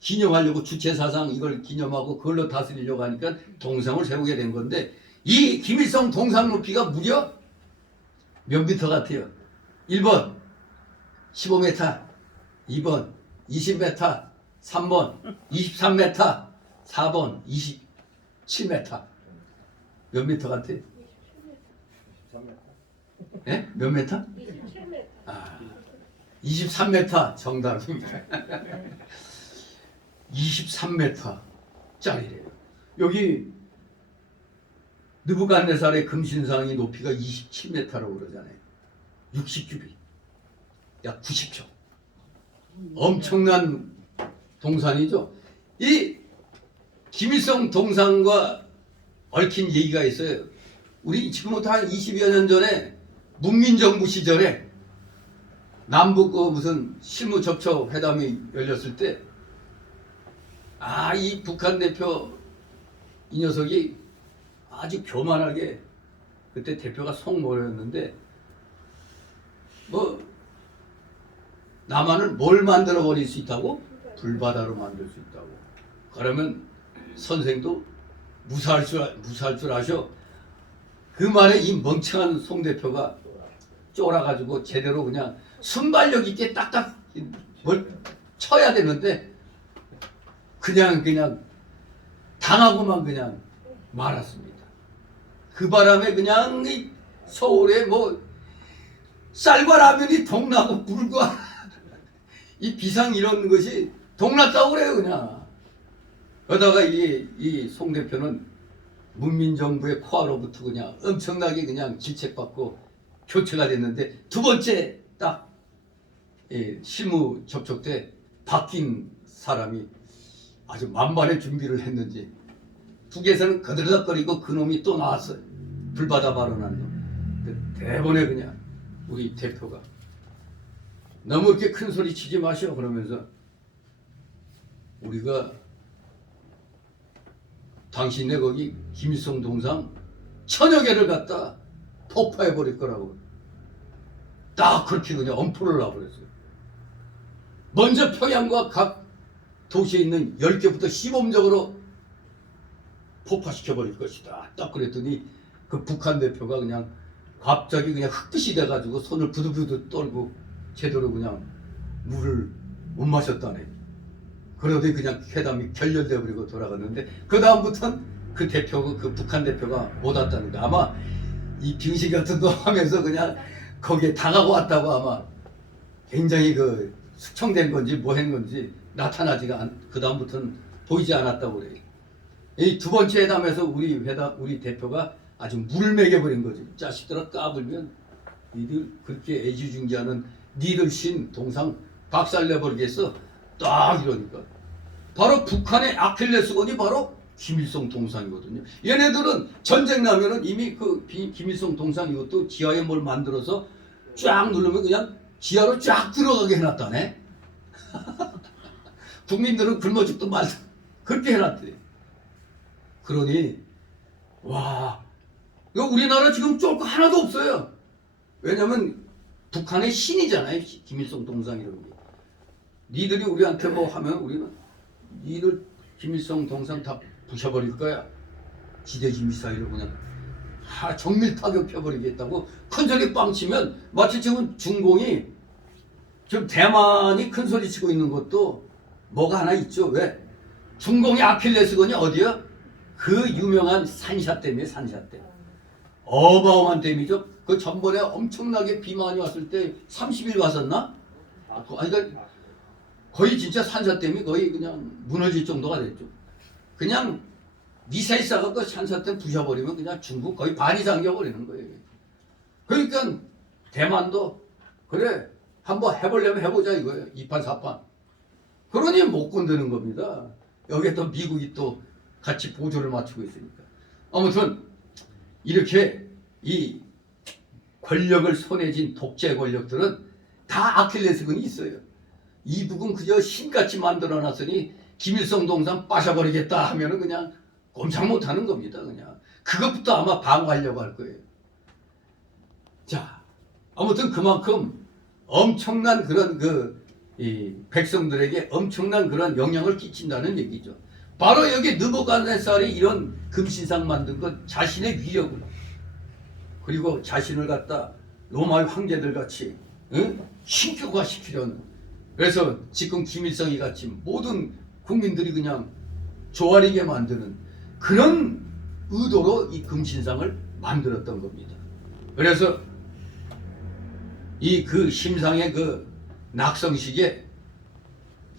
기념하려고 주체사상 이걸 기념하고 그걸로 다스리려고 하니까 동상을 세우게 된 건데, 이 김일성 동상 높이가 무려 몇 미터 같아요? 1번 15m, 2번 20m, 3번 23m, 4번 27m. 몇 미터 같아? 23m. 예? 몇 미터? 27m. 23m 정답입니다. 23m 짜리래요. 여기 느부갓네살의 금신상의 높이가 27m라고 그러잖아요. 60규빗, 약 90척. 엄청난 동산이죠. 이 김일성 동상과 얽힌 얘기가 있어요. 우리 지금부터 한 20여 년 전에 문민정부 시절에 남북 무슨 실무 접촉 회담이 열렸을 때, 이 북한 대표 이 녀석이 아주 교만하게, 그때 대표가 송모였는데 남한을 뭘 만들어 버릴 수 있다고? 불바다로 만들 수 있다고. 그러면 선생도 무사할 줄 아셔. 그 말에 이 멍청한 송 대표가 쫄아가지고 제대로 그냥 순발력 있게 딱딱 뭘 쳐야 되는데 그냥 당하고만 그냥 말았습니다. 그 바람에 그냥 이 서울에 쌀과 라면이 동나고 물과 이 비상 이런 것이 동났다고 그래요. 그냥 그러다가 이 송 대표는 문민정부의 코아로부터 그냥 엄청나게 그냥 질책받고 교체가 됐는데, 두 번째 딱 실무 접촉 때 바뀐 사람이 아주 만반의 준비를 했는지 북에서는 거들덕거리고 그놈이 또 나왔어요. 불바다 발언한 놈. 대본에 그냥 우리 대표가 너무 이렇게 큰 소리 치지 마시오 그러면서, 우리가 당신네 거기 김일성 동상 천여 개를 갖다 폭파해 버릴 거라고 딱 그렇게 그냥 엄포를 놔버렸어요. 먼저 평양과 각 도시에 있는 10개부터 시범적으로 폭파시켜 버릴 것이다. 딱 그랬더니 그 북한 대표가 그냥 갑자기 그냥 흙빛이 돼가지고 손을 부들부들 떨고 제대로 그냥 물을 못 마셨다네. 그러더니 그냥 회담이 결렬돼 버리고 돌아갔는데, 그 다음부터는 그 대표가 그 북한 대표가 못 왔다니까 아마 이 빙시 같은 거 하면서 그냥 거기에 당하고 왔다고 아마 굉장히 그 숙청된 건지 뭐 한 건지 나타나지가 그 다음부터는 보이지 않았다고 그래요. 이 두 번째 회담에서 우리 대표가 아주 물을 먹여버린 거지. 자식들아 까불면 니들 그렇게 애지중지하는 니들 신 동상 박살내버리겠어. 딱 이러니까 바로 북한의 아킬레스건이 바로 김일성 동상이거든요. 얘네들은 전쟁 나면은 이미 그 김일성 동상 이것도 지하에 뭘 만들어서 쫙 누르면 그냥 지하로 쫙 들어가게 해놨다네. 국민들은 굶어 죽도 말도 그렇게 해놨대. 그러니 와 이거 우리나라 지금 쫄 거 하나도 없어요. 왜냐면 북한의 신이잖아요. 김일성 동상이라는 게. 니들이 우리한테 뭐 하면 우리는 니들 김일성 동상 다 부셔버릴 거야. 지대지 미사일로 그냥 정밀 타격 펴버리겠다고 큰 소리 빵 치면 마치 지금 중공이 지금 대만이 큰 소리 치고 있는 것도 뭐가 하나 있죠. 왜? 중공의 아킬레스건이 어디야? 그 유명한 산샤댐이에요. 산샤댐. 어마어마한 댐이죠. 그 전번에 엄청나게 비 많이 왔을 때 30일 왔었나? 그러니까 거의 진짜 산샤댐이 거의 그냥 무너질 정도가 됐죠. 그냥 미사일 쏴갖고 산샤댐 부셔버리면 그냥 중국 거의 반이 잠겨버리는 거예요. 그러니까 대만도 그래 한번 해보려면 해보자 이거예요. 2판 4판. 그러니 못 건드는 겁니다. 여기에 또 미국이 또 같이 보조를 맞추고 있으니까. 아무튼 이렇게 이 권력을 손에 쥔 독재 권력들은 다 아킬레스건이 있어요. 이북은 그저 신같이 만들어놨으니 김일성 동상 빠셔버리겠다 하면은 그냥 꼼짝 못하는 겁니다. 그냥 그것부터 아마 방어하려고 할 거예요. 자, 아무튼 그만큼 엄청난 그런 이 백성들에게 엄청난 그런 영향을 끼친다는 얘기죠. 바로 여기 느부갓네살이 이런 금신상 만든 것 자신의 위력을 그리고 자신을 갖다 로마의 황제들 같이 신격화시키려는 그래서 지금 김일성이 같이 모든 국민들이 그냥 조아리게 만드는 그런 의도로 이 금신상을 만들었던 겁니다. 그래서 이 그 심상의 그 낙성식에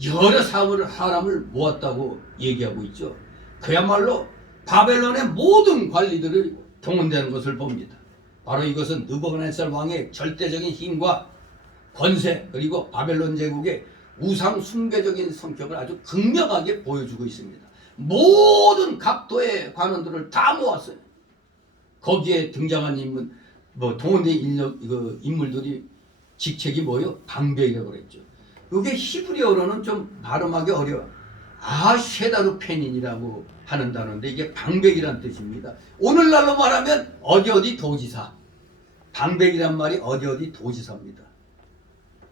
여러 사람을 모았다고 얘기하고 있죠. 그야말로 바벨론의 모든 관리들이 동원되는 것을 봅니다. 바로 이것은 느부갓네살 왕의 절대적인 힘과 권세 그리고 바벨론 제국의 우상 숭배적인 성격을 아주 극명하게 보여주고 있습니다. 모든 각도의 관원들을 다 모았어요. 거기에 등장한 인물, 동원된 인물들이 직책이 뭐예요? 방백이라고 그랬죠. 이게 히브리어로는 좀 발음하기 어려워. 아쉐다르페닌이라고 하는 단어인데 이게 방백이란 뜻입니다. 오늘날로 말하면 어디 도지사. 방백이란 말이 어디 도지사입니다.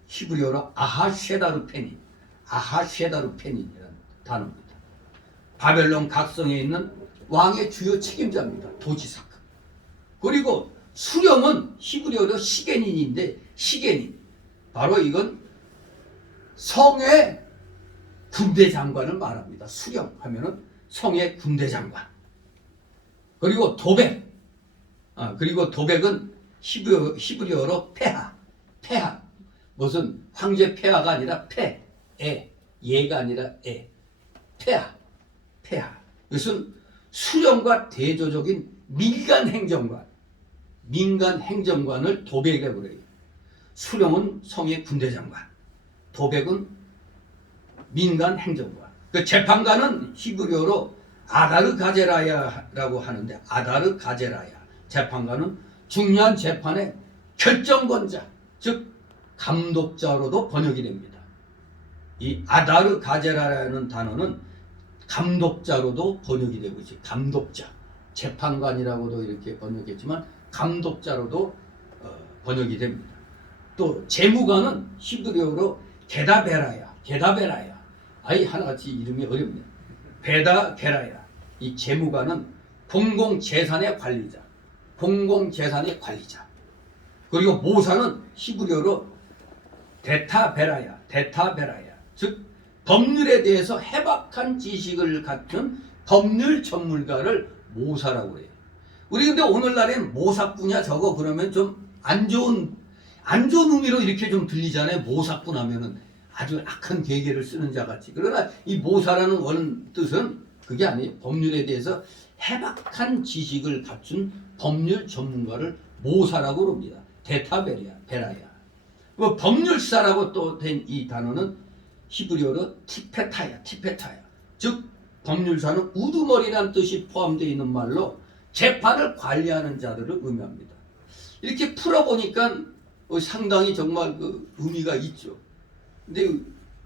히브리어로 아하쉐다르페닌, 아하쉐다르페닌이라는 단어입니다. 바벨론 각성에 있는 왕의 주요 책임자입니다. 도지사. 그리고 수령은 히브리어로 시게닌인데 시게닌. 바로 이건 성의 군대 장관을 말합니다. 수령 하면은 성의 군대 장관. 그리고 도백. 그리고 도백은 히브리어로 폐하. 폐하. 무슨 황제 폐하가 아니라 예가 아니라 폐하. 이것은 수령과 대조적인 민간 행정관을 도백이라고 그래요. 수령은 성의 군대 장관, 도백은 민간 행정관. 그 재판관은 히브리어로 아다르가제라야라고 하는데 아다르가제라야. 재판관은 중요한 재판의 결정권자, 즉 감독자로도 번역이 됩니다. 이 아다르가제라라는 단어는 감독자로도 번역이 되고 있어요. 감독자. 재판관이라고도 이렇게 번역했지만 감독자로도 번역이 됩니다. 또 재무관은 히브리어로 게다베라야. 아이 하나같이 이름이 어렵네. 베다게라야. 이 재무관은 공공재산의 관리자. 그리고 모사는 히브리어로 데타베라야. 즉 법률에 대해서 해박한 지식을 갖춘 법률 전문가를 모사라고 그래요. 우리 근데 오늘날엔 모사꾼이야 저거 그러면 좀 안 좋은 의미로 이렇게 좀 들리잖아요. 모사꾼 하면은 아주 악한 계계를 쓰는 자 같이. 그러나 이 모사라는 원 뜻은 그게 아니에요. 법률에 대해서 해박한 지식을 갖춘 법률 전문가를 모사라고 그럽니다. 베라야. 그 법률사라고 또 된 이 단어는 히브리어로 티페타야. 즉 법률사는 우두머리라는 뜻이 포함되어 있는 말로 재판을 관리하는 자들을 의미합니다. 이렇게 풀어보니까 상당히 정말 그 의미가 있죠. 근데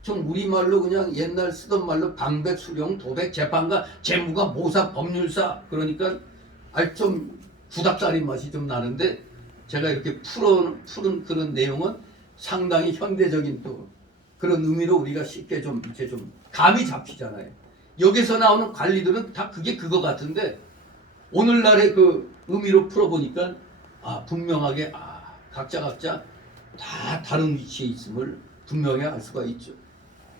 좀 우리말로 그냥 옛날 쓰던 말로 방백, 수령, 도백, 재판가, 재무가, 모사, 법률사 그러니까 좀 구닥다리 맛이 좀 나는데 제가 이렇게 푸른 그런 내용은 상당히 현대적인 또 그런 의미로 우리가 쉽게 좀 이렇게 좀 감이 잡히잖아요. 여기서 나오는 관리들은 다 그게 그거 같은데 오늘날의 그 의미로 풀어보니까 분명하게 각자 다 다른 위치에 있음을 분명히 알 수가 있죠.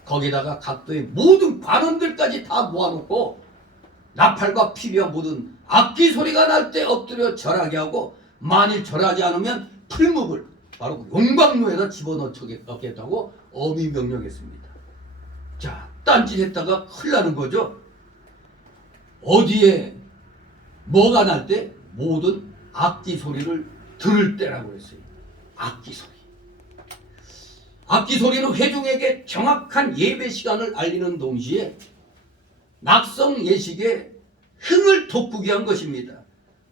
거기다가 각도의 모든 관원들까지 다 모아놓고 나팔과 피리와 모든 악기 소리가 날 때 엎드려 절하게 하고 만일 절하지 않으면 풀무을 바로 용광로에다 집어넣겠다고 어미 명령했습니다. 자, 딴짓했다가 큰일 나는 거죠. 어디에 뭐가 날 때 모든 악기 소리를 들을 때라고 했어요. 악기 소리. 악기 소리는 회중에게 정확한 예배 시간을 알리는 동시에 낙성 예식에 흥을 돋구게 한 것입니다.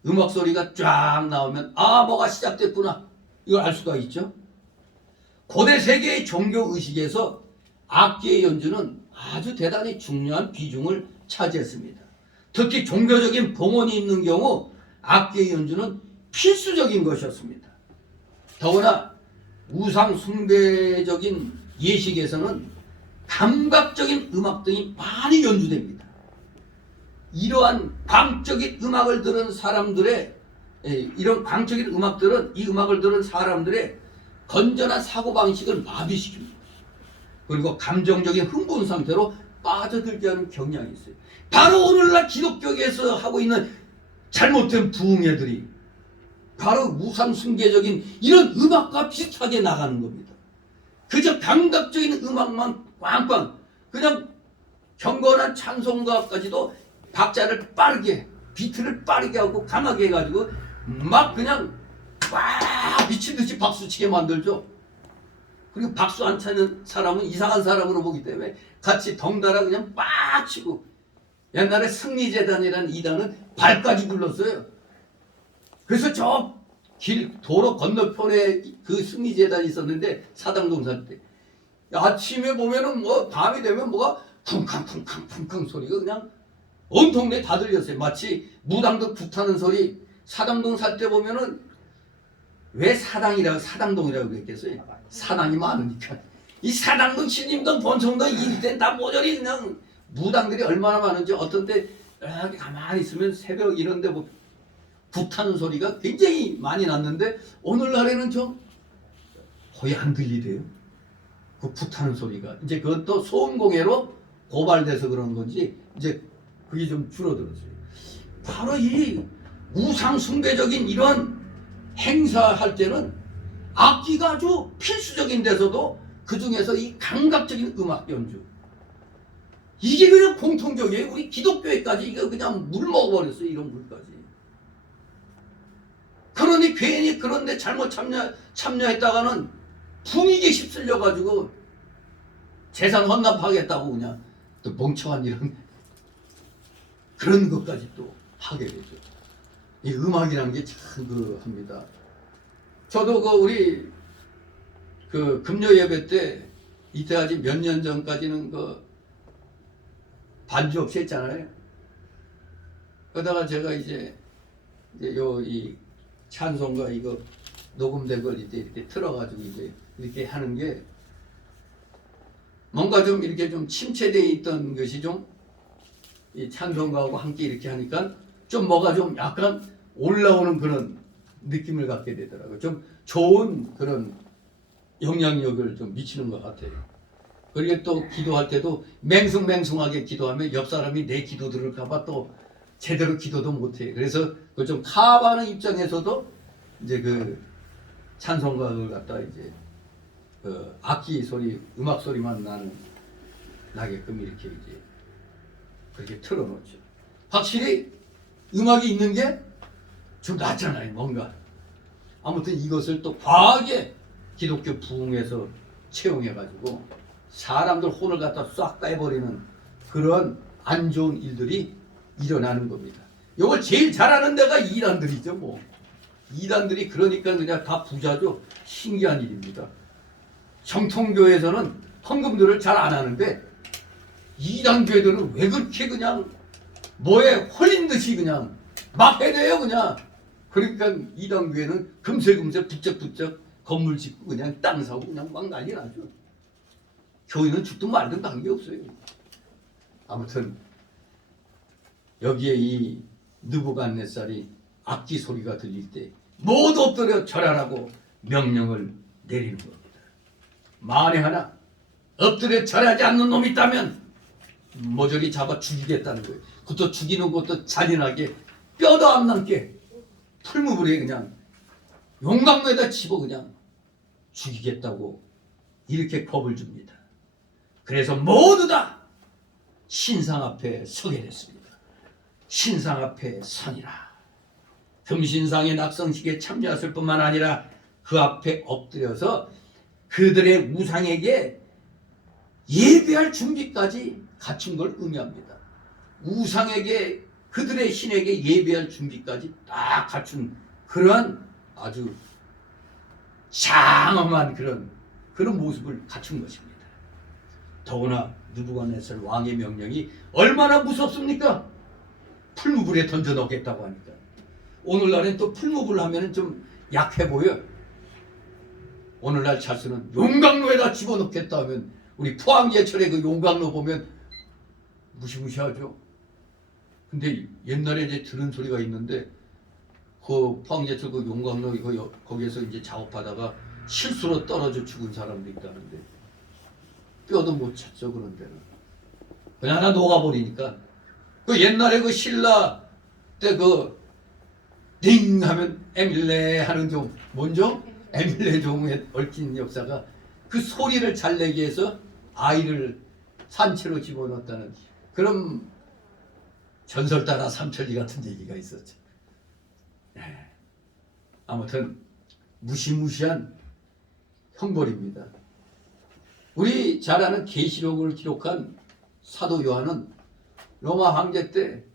음악 소리가 쫙 나오면 뭐가 시작됐구나 이걸 알 수가 있죠. 고대 세계의 종교 의식에서 악기의 연주는 아주 대단히 중요한 비중을 차지했습니다. 특히 종교적인 봉헌이 있는 경우 악기의 연주는 필수적인 것이었습니다. 더구나 우상 숭배적인 예식에서는 감각적인 음악 등이 많이 연주됩니다. 이러한 광적인 음악을 들은 사람들의 이런 광적인 음악들은 이 음악을 들은 사람들의 건전한 사고방식을 마비시킵니다. 그리고 감정적인 흥분 상태로 빠져들게 하는 경향이 있어요. 바로 오늘날 기독교에서 하고 있는 잘못된 부흥회들이 바로 우상 숭배적인 이런 음악과 비슷하게 나가는 겁니다. 그저 감각적인 음악만 꽝꽝 그냥 경건한 찬송가까지도 박자를 빠르게 비트를 빠르게 하고 강하게 해가지고 막 그냥 막 미친듯이 박수치게 만들죠. 그리고 박수 안 차는 사람은 이상한 사람으로 보기 때문에 같이 덩달아 그냥 빡 치고 옛날에 승리재단이라는 이단은 발까지 불렀어요. 그래서 저 도로 건너편에 그 승리재단이 있었는데 사당동 살 때 아침에 보면은 밤이 되면 뭐가 쿵쾅쿵쾅쿵쾅 소리가 그냥 온 동네 다 들렸어요. 마치 무당도 불타는 소리. 사당동 살 때 보면은 왜 사당동이라고 그랬겠어요? 사당이 많으니까. 이 사당동, 신림동, 본청동 이때 다 모조리 그냥 무당들이 얼마나 많은지 어떤 때 이렇게 가만히 있으면 새벽 이런 데 불타는 소리가 굉장히 많이 났는데 오늘날에는 좀 거의 안 들리대요. 그 불타는 소리가. 이제 그것도 소음공해로 고발돼서 그런 건지 이제 그게 좀 줄어들었어요. 바로 이 우상 숭배적인 이런 행사할 때는 악기가 아주 필수적인 데서도 그 중에서 이 감각적인 음악 연주 이게 그냥 공통적이에요. 우리 기독교에까지 이거 그냥 물 먹어버렸어요. 이런 물까지. 그러니 괜히 그런데 잘못 참여했다가는 분위기에 휩쓸려가지고 재산 헌납하겠다고 그냥 또 멍청한 이런 그런 것까지 또 하게 되죠. 이 음악이라는 게 참 합니다. 저도 우리 금요 예배 때 이때까지 몇 년 전까지는 반주 없이 했잖아요. 그러다가 제가 이제 이 찬송가 이거 녹음된 걸 이렇게 틀어가지고 이제 이렇게 하는 게 뭔가 좀 이렇게 좀 침체되어 있던 것이 좀 이 찬송가하고 함께 이렇게 하니까 좀 뭐가 좀 약간 올라오는 그런 느낌을 갖게 되더라고요. 좀 좋은 그런 영향력을 좀 미치는 것 같아요. 그리고 또 기도할 때도 맹숭맹숭하게 기도하면 옆 사람이 내 기도 들을까봐 또 제대로 기도도 못해. 그래서 그걸 좀 카바하는 입장에서도 이제 그 찬송가를 갖다 이제 악기 소리, 음악 소리만 나게끔 이렇게 이제 그렇게 틀어놓죠. 확실히 음악이 있는 게 좀 낫잖아요, 뭔가. 아무튼 이것을 또 과하게 기독교 부흥에서 채용해가지고 사람들 혼을 갖다 싹 빼버리는 그런 안 좋은 일들이 일어나는 겁니다. 이걸 제일 잘하는 데가 이단들이죠, 뭐. 이단들이 그러니까 그냥 다 부자죠. 신기한 일입니다. 정통교에서는 헌금들을 잘 안 하는데 이단 교회들은 왜 그렇게 그냥 뭐에 홀린 듯이 그냥 막 해대요, 그냥. 그러니까 이단 교회는 금세금세 부쩍부쩍 건물 짓고 그냥 땅 사고 그냥 막 난리 나죠. 교회는 죽든 말든 관계없어요. 아무튼 여기에 이 느부갓네살이 악기 소리가 들릴 때 모두 엎드려 절하라고 명령을 내리는 겁니다. 만에 하나 엎드려 절하지 않는 놈이 있다면 모조리 잡아 죽이겠다는 거예요. 그것도 죽이는 것도 잔인하게 뼈도 안 남게 풀무불에 그냥 용광로에다 집어 그냥 죽이겠다고 이렇게 겁을 줍니다. 그래서 모두 다 신상 앞에 서게 됐습니다. 신상 앞에 서니라. 금신상의 낙성식에 참여했을 뿐만 아니라 그 앞에 엎드려서 그들의 우상에게 예배할 준비까지 갖춘 걸 의미합니다. 우상에게 그들의 신에게 예배할 준비까지 딱 갖춘 그러한 아주 장엄한 그런 모습을 갖춘 것입니다. 더구나 느부갓네살 왕의 명령이 얼마나 무섭습니까? 풀무불에 던져 넣겠다고 하니까. 오늘날엔 또 풀무불 하면 좀 약해 보여. 오늘날 자수는 용광로에다 집어넣겠다 하면 우리 포항제철의 그 용광로 보면 무시무시하죠. 근데 옛날에 이제 들은 소리가 있는데 그 포항제철 그 용광로 거기에서 이제 작업하다가 실수로 떨어져 죽은 사람도 있다는데 뼈도 못 찾죠. 그런 데는 그냥 하나 녹아버리니까. 그 옛날에 그 신라 때 그 띵 하면 에밀레 하는 종 뭔죠? 에밀레 종에 얽힌 역사가 그 소리를 잘 내기 위해서 아이를 산채로 집어넣었다는 그런 전설 따라 삼천리 같은 얘기가 있었죠. 아무튼 무시무시한 형벌입니다. 우리 잘 아는 계시록을 기록한 사도 요한은 로마 황제 때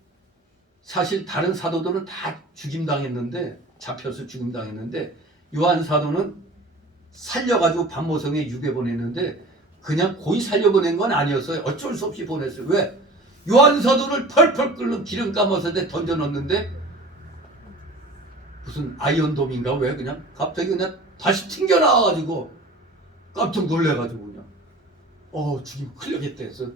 사실 다른 사도들은 다 죽임당했는데 잡혀서 죽임당했는데 요한 사도는 살려가지고 반모성에 유배 보냈는데 그냥 고이 살려보낸 건 아니었어요. 어쩔 수 없이 보냈어요. 왜? 요한 사도를 펄펄 끓는 기름 감아서 던져넣었는데 무슨 아이언돔인가 왜 그냥 갑자기 그냥 다시 튕겨나와가지고 깜짝 놀래가지고 그냥 죽임 클려겠다 해서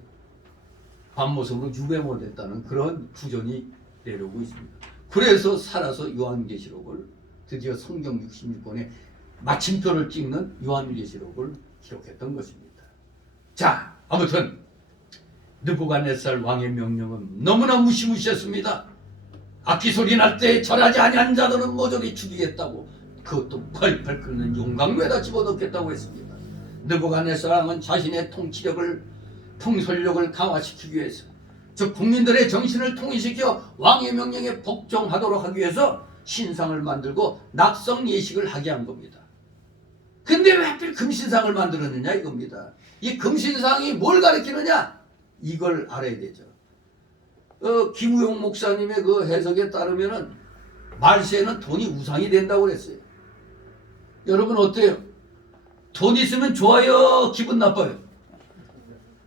반모성으로 유배 보냈다는 그런 구전이 내려오고 있습니다. 그래서 살아서 요한계시록을 드디어 성경 66권에 마침표를 찍는 요한계시록을 기록했던 것입니다. 자, 아무튼 느부갓네살 왕의 명령은 너무나 무시무시했습니다. 악기 소리 날 때 절하지 아니한 자들은 모조리 죽이겠다고, 그것도 펄펄 끓는 용광로에다 집어넣겠다고 했습니다. 느부갓네살 왕은 자신의 통솔력을 강화시키기 위해서, 즉 국민들의 정신을 통일시켜 왕의 명령에 복종하도록 하기 위해서 신상을 만들고 낙성 예식을 하게 한 겁니다. 근데 왜 하필 금신상을 만들었느냐 이겁니다. 이 금신상이 뭘 가리키느냐 이걸 알아야 되죠. 김우용 목사님의 그 해석에 따르면은 말세에는 돈이 우상이 된다고 그랬어요. 여러분 어때요? 돈 있으면 좋아요, 기분 나빠요?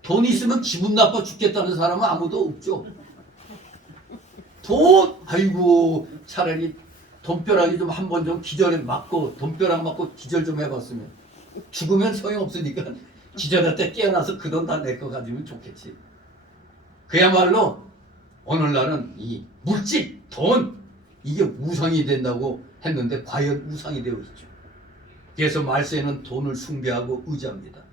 돈 있으면 기분 나빠 죽겠다는 사람은 아무도 없죠. 아이고 차라리 돈벼락이 좀 한 번 좀 기절에 맞고 돈벼락 맞고 기절 좀 해봤으면, 죽으면 소용없으니까 기절할 때 깨어나서 그 돈 다 내 거 가지면 좋겠지. 그야말로 오늘날은 이 물질, 돈 이게 우상이 된다고 했는데 과연 우상이 되어 있죠. 그래서 말세에는 돈을 숭배하고 의지합니다.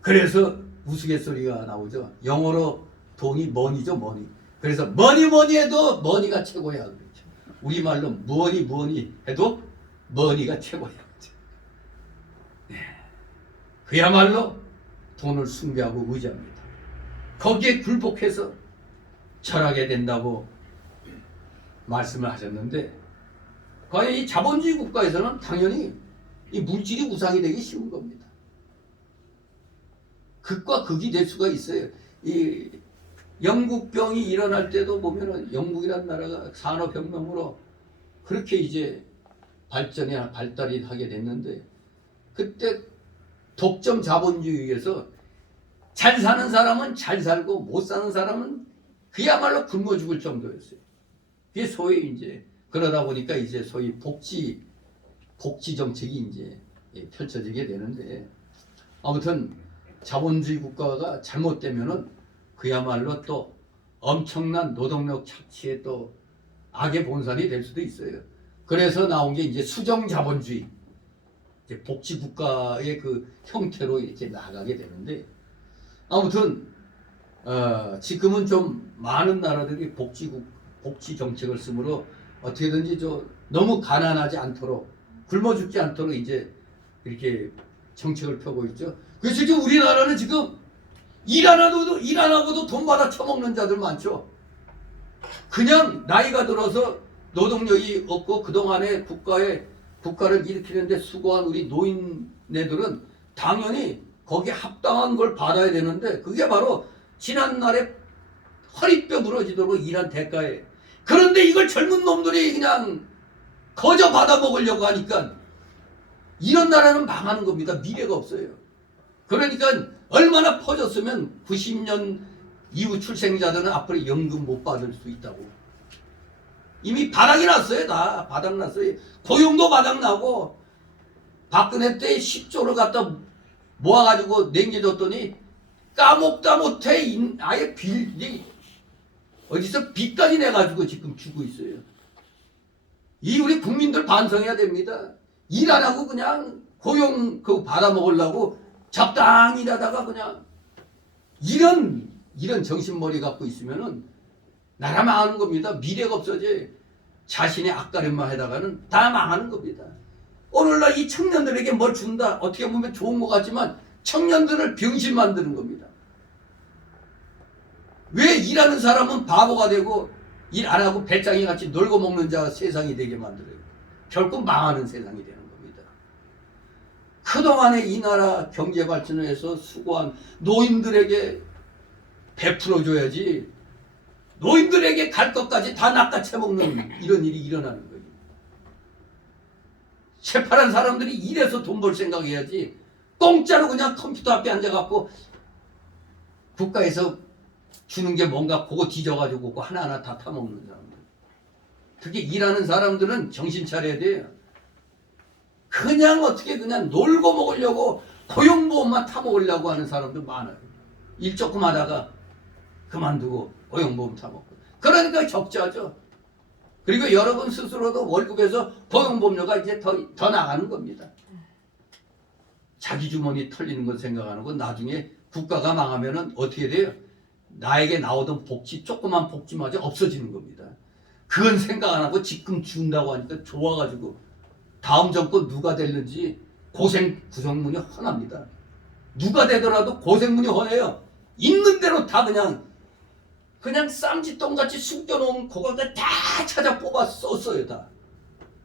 그래서 우스갯소리가 나오죠. 영어로 돈이 머니죠, 머니. 그래서 뭐니 해도 머니가 최고야. 그렇죠. 우리말로 뭐니 해도 머니가 최고야. 그렇죠. 네. 그야말로 돈을 숭배하고 의지합니다. 거기에 굴복해서 절하게 된다고 말씀을 하셨는데, 과연 이 자본주의 국가에서는 당연히 이 물질이 우상이 되기 쉬운 겁니다. 극과 극이 될 수가 있어요. 이 영국병이 일어날 때도 보면은 영국이라는 나라가 산업혁명으로 그렇게 이제 발달이 하게 됐는데, 그때 독점 자본주의에서 잘 사는 사람은 잘 살고 못 사는 사람은 그야말로 굶어 죽을 정도였어요. 그게 소위 이제 그러다 보니까 이제 소위 복지 정책이 이제 펼쳐지게 되는데, 아무튼 자본주의 국가가 잘못되면은 그야말로 또 엄청난 노동력 착취의 또 악의 본산이 될 수도 있어요. 그래서 나온 게 이제 수정 자본주의, 이제 복지 국가의 그 형태로 이렇게 나가게 되는데, 아무튼 지금은 좀 많은 나라들이 복지 정책을 쓰므로 어떻게든지 너무 가난하지 않도록, 굶어 죽지 않도록 이제 이렇게 정책을 펴고 있죠. 그래서 지금 우리나라는 지금 일 안 하고도 돈 받아 처먹는 자들 많죠. 그냥 나이가 들어서 노동력이 없고 그동안에 국가를 일으키는데 수고한 우리 노인네들은 당연히 거기에 합당한 걸 받아야 되는데, 그게 바로 지난날에 허리뼈 부러지도록 일한 대가에, 그런데 이걸 젊은 놈들이 그냥 거저 받아 먹으려고 하니까 이런 나라는 망하는 겁니다. 미래가 없어요. 그러니까 얼마나 퍼졌으면 90년 이후 출생자들은 앞으로 연금 못 받을 수 있다고. 이미 바닥이 났어요. 다 바닥 났어요. 고용도 바닥 나고, 박근혜 때 10조를 갖다 모아가지고 남겨줬더니 까먹다 못해 아예 어디서 빚까지 내가지고 지금 주고 있어요. 이 우리 국민들 반성해야 됩니다. 일 안 하고 그냥 고용 받아먹으려고 적당히 일하다가 그냥 이런 정신머리 갖고 있으면은 나라 망하는 겁니다. 미래가 없어져. 자신의 앞가림만 하다가는 다 망하는 겁니다. 오늘날 이 청년들에게 뭘 준다, 어떻게 보면 좋은 것 같지만 청년들을 병신 만드는 겁니다. 왜 일하는 사람은 바보가 되고 일 안 하고 배짱이 같이 놀고 먹는 자 세상이 되게 만들어요. 결국 망하는 세상이 되는 겁니다. 그동안에 이 나라 경제 발전을 해서 수고한 노인들에게 베풀어줘야지, 노인들에게 갈 것까지 다 낚아채 먹는 이런 일이 일어나는 거예요. 새파란 사람들이 일해서 돈 벌 생각해야지, 공짜로 그냥 컴퓨터 앞에 앉아갖고 국가에서 주는 게 뭔가 그거 뒤져가지고 그거 하나하나 다 타먹는 사람들. 특히 일하는 사람들은 정신 차려야 돼요. 그냥 어떻게 그냥 놀고 먹으려고 고용보험만 타먹으려고 하는 사람들 많아요. 일 조금 하다가 그만두고 고용보험 타먹고. 그러니까 적자죠. 그리고 여러분 스스로도 월급에서 고용보험료가 이제 더 나가는 겁니다. 자기 주머니 털리는 건 생각하는 건 나중에 국가가 망하면은 어떻게 돼요? 나에게 나오던 복지, 조그만 복지마저 없어지는 겁니다. 그건 생각 안 하고 지금 준다고 하니까 좋아가지고 다음 정권 누가 됐는지 구성문이 훤합니다. 누가 되더라도 고생문이 훤해요. 있는 대로 다 그냥 쌈짓돈같이 숨겨놓은 그걸 다 찾아 뽑아 썼어요. 다.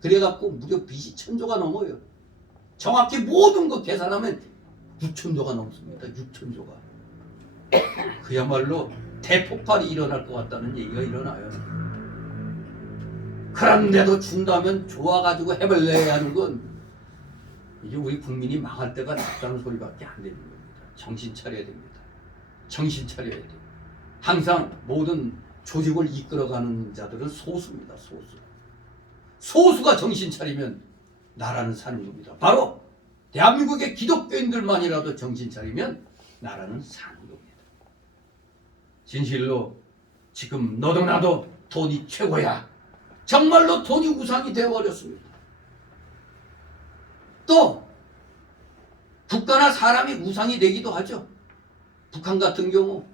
그래갖고 무려 빚이 1000조가 넘어요. 정확히 모든 거 계산하면 6000조가 넘습니다. 6000조가. 그야말로 대폭발이 일어날 것 같다는 얘기가 일어나요. 그런데도 준다면 좋아가지고 해볼래 하는 건 이제 우리 국민이 망할 때가 됐다는 소리밖에 안 되는 겁니다. 정신 차려야 됩니다. 정신 차려야 돼요. 항상 모든 조직을 이끌어가는 자들은 소수입니다. 소수가 정신 차리면 나라는 사는 겁니다. 바로 대한민국의 기독교인들만이라도 정신 차리면 나라는 사는 겁니다. 진실로 지금 너도 나도 돈이 최고야. 정말로 돈이 우상이 되어버렸습니다. 또 국가나 사람이 우상이 되기도 하죠. 북한 같은 경우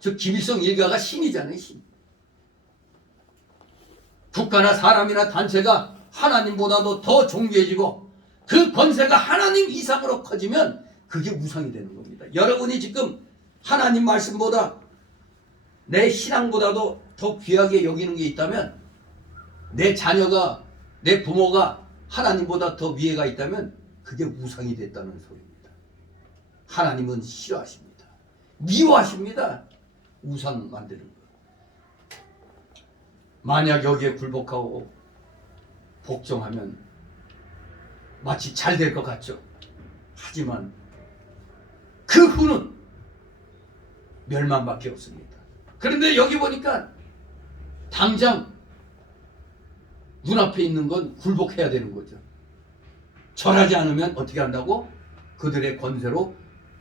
저 김일성 일가가 신이잖아요. 신. 국가나 사람이나 단체가 하나님보다도 더 존귀해지고 그 권세가 하나님 이상으로 커지면 그게 우상이 되는 겁니다. 여러분이 지금 하나님 말씀보다 내 신앙보다도 더 귀하게 여기는 게 있다면, 내 자녀가, 내 부모가 하나님보다 더 위에가 있다면 그게 우상이 됐다는 소리입니다. 하나님은 싫어하십니다. 미워하십니다. 우상 만드는 거. 만약 여기에 굴복하고 복종하면 마치 잘 될 것 같죠. 하지만 그 후는 멸망밖에 없습니다. 그런데 여기 보니까 당장 눈앞에 있는 건 굴복해야 되는 거죠. 절하지 않으면 어떻게 한다고? 그들의 권세로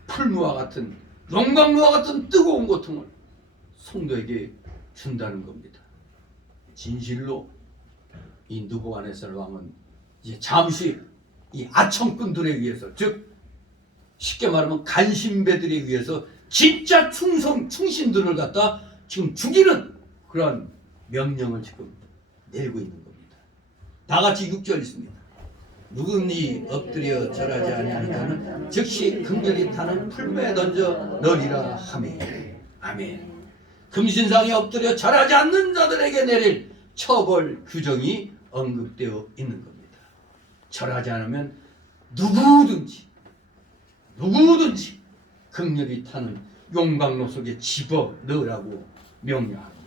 풀무와 같은, 용광로와 같은 뜨거운 고통을 성도에게 준다는 겁니다. 진실로 이 느부갓네살 왕은 이제 잠시 이 아청꾼들에 의해서, 즉 쉽게 말하면 간신배들에 의해서 진짜 충신들을 갖다 지금 죽이는 그런 명령을 지금 내리고 있는 겁니다. 다 같이 6절 있습니다. 누구니 엎드려 절하지 아니하는 자는 즉시 금절이 타는 풀무에 던져 넣으리라 하매. 아멘. 금신상에 엎드려 절하지 않는 자들에게 내릴 처벌 규정이 언급되어 있는 겁니다. 절하지 않으면 누구든지 금절이 타는 용광로 속에 집어 넣으라고 명령합니다.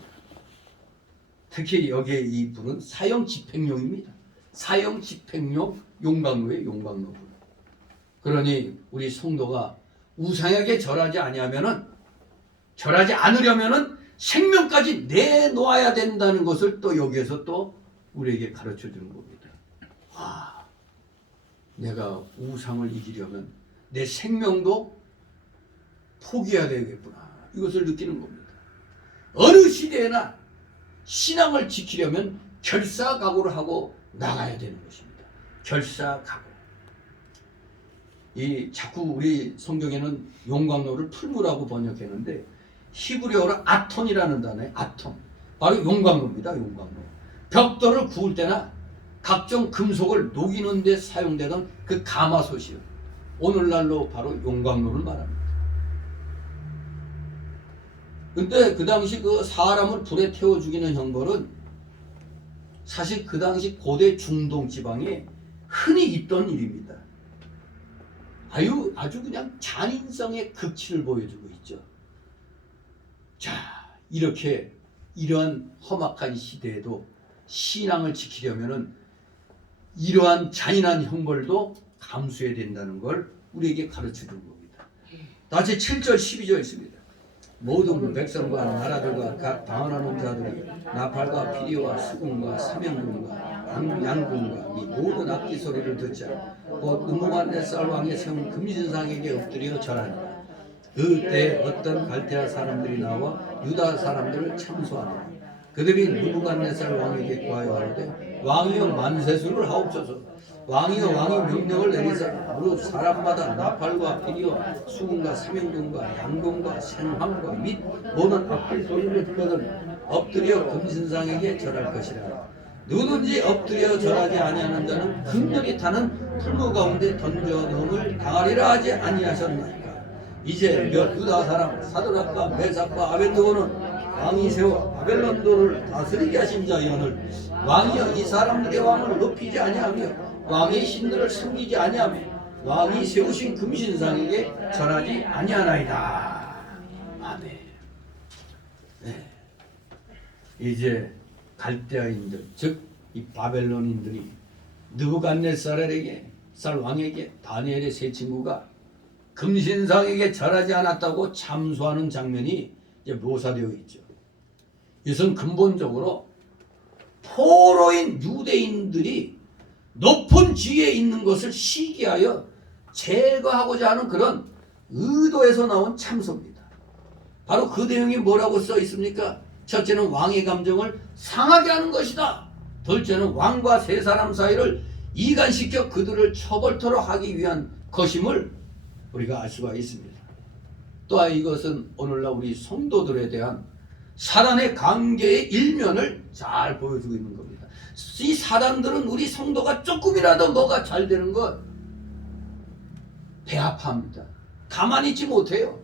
특히 여기에 이 불은 사형 집행용입니다. 사형 집행용 용광로의 용광로 불. 그러니 우리 성도가 우상에게 절하지 않으려면은 생명까지 내놓아야 된다는 것을 또 여기에서 또 우리에게 가르쳐 주는 겁니다. 아, 내가 우상을 이기려면 내 생명도 포기해야 되겠구나. 이것을 느끼는 겁니다. 어느 시대에나 신앙을 지키려면 결사각오를 하고 나가야 되는 것입니다. 결사각오. 자꾸 우리 성경에는 용광로를 풀무라고 번역했는데 히브리어로 아톤이라는 단어에 아톤. 바로 용광로입니다. 용광로. 벽돌을 구울 때나 각종 금속을 녹이는 데 사용되던 그 가마솥이요. 오늘날로 바로 용광로를 말합니다. 근데 그 당시 그 사람을 불에 태워 죽이는 형벌은 사실 그 당시 고대 중동 지방에 흔히 있던 일입니다. 아주 그냥 잔인성의 극치를 보여주고 있죠. 자, 이렇게 이러한 험악한 시대에도 신앙을 지키려면은 이러한 잔인한 형벌도 감수해야 된다는 걸 우리에게 가르쳐 주는 겁니다. 다시 7절 12절 있습니다. 모든 백성과 나라들과 각 방언하는 자들이 나팔과 피리와 수금과 사명금과 양금과 이 모든 악기 소리를 듣자 곧 느부갓네살 왕의 세운 금신상에게 엎드려 절하니라. 그때 어떤 갈대아 사람들이 나와 유다 사람들을 참소하니라. 그들이 느부갓네살 왕에게 구하여 가로되 왕이여 만세수를 하옵소서. 왕이여 왕이 명령을 내리사 무릇 사람마다 나팔과 피리와 수금과 사명금과 양금과 생황과 및 모든 악기 소리를 들거든 엎드려 금신상에게 절할 것이라. 누구든지 엎드려 절하지 아니하는 자는 금절이 타는 풀무 가운데 던져 넣음을 당하리라 하지 아니하셨나이까. 이제 몇 유다 사람 사드락과 메삭과 아벤느고는 왕이 세워 바벨론도를 다스리게 하신 자연을 왕이여 이 사람들의 왕을 높이지 아니하며 왕의 신들을 섬기지 아니하며 왕이 세우신 금신상에게 절하지 아니하나이다. 아멘. 네. 이제 갈대아인들, 즉 이 바벨론인들이 느부갓네살 왕에게 다니엘의 세 친구가 금신상에게 절하지 않았다고 참소하는 장면이 이제 묘사되어 있죠. 이것은 근본적으로 포로인 유대인들이 높은 지위에 있는 것을 시기하여 제거하고자 하는 그런 의도에서 나온 참소입니다. 바로 그 내용이 뭐라고 써 있습니까? 첫째는 왕의 감정을 상하게 하는 것이다. 둘째는 왕과 세 사람 사이를 이간시켜 그들을 처벌토록 하기 위한 것임을 우리가 알 수가 있습니다. 또한 이것은 오늘날 우리 성도들에 대한 사단의 관계의 일면을 잘 보여주고 있는 겁니다. 이 사단들은 우리 성도가 조금이라도 뭐가 잘 되는 것 배아파합니다. 가만히 있지 못해요.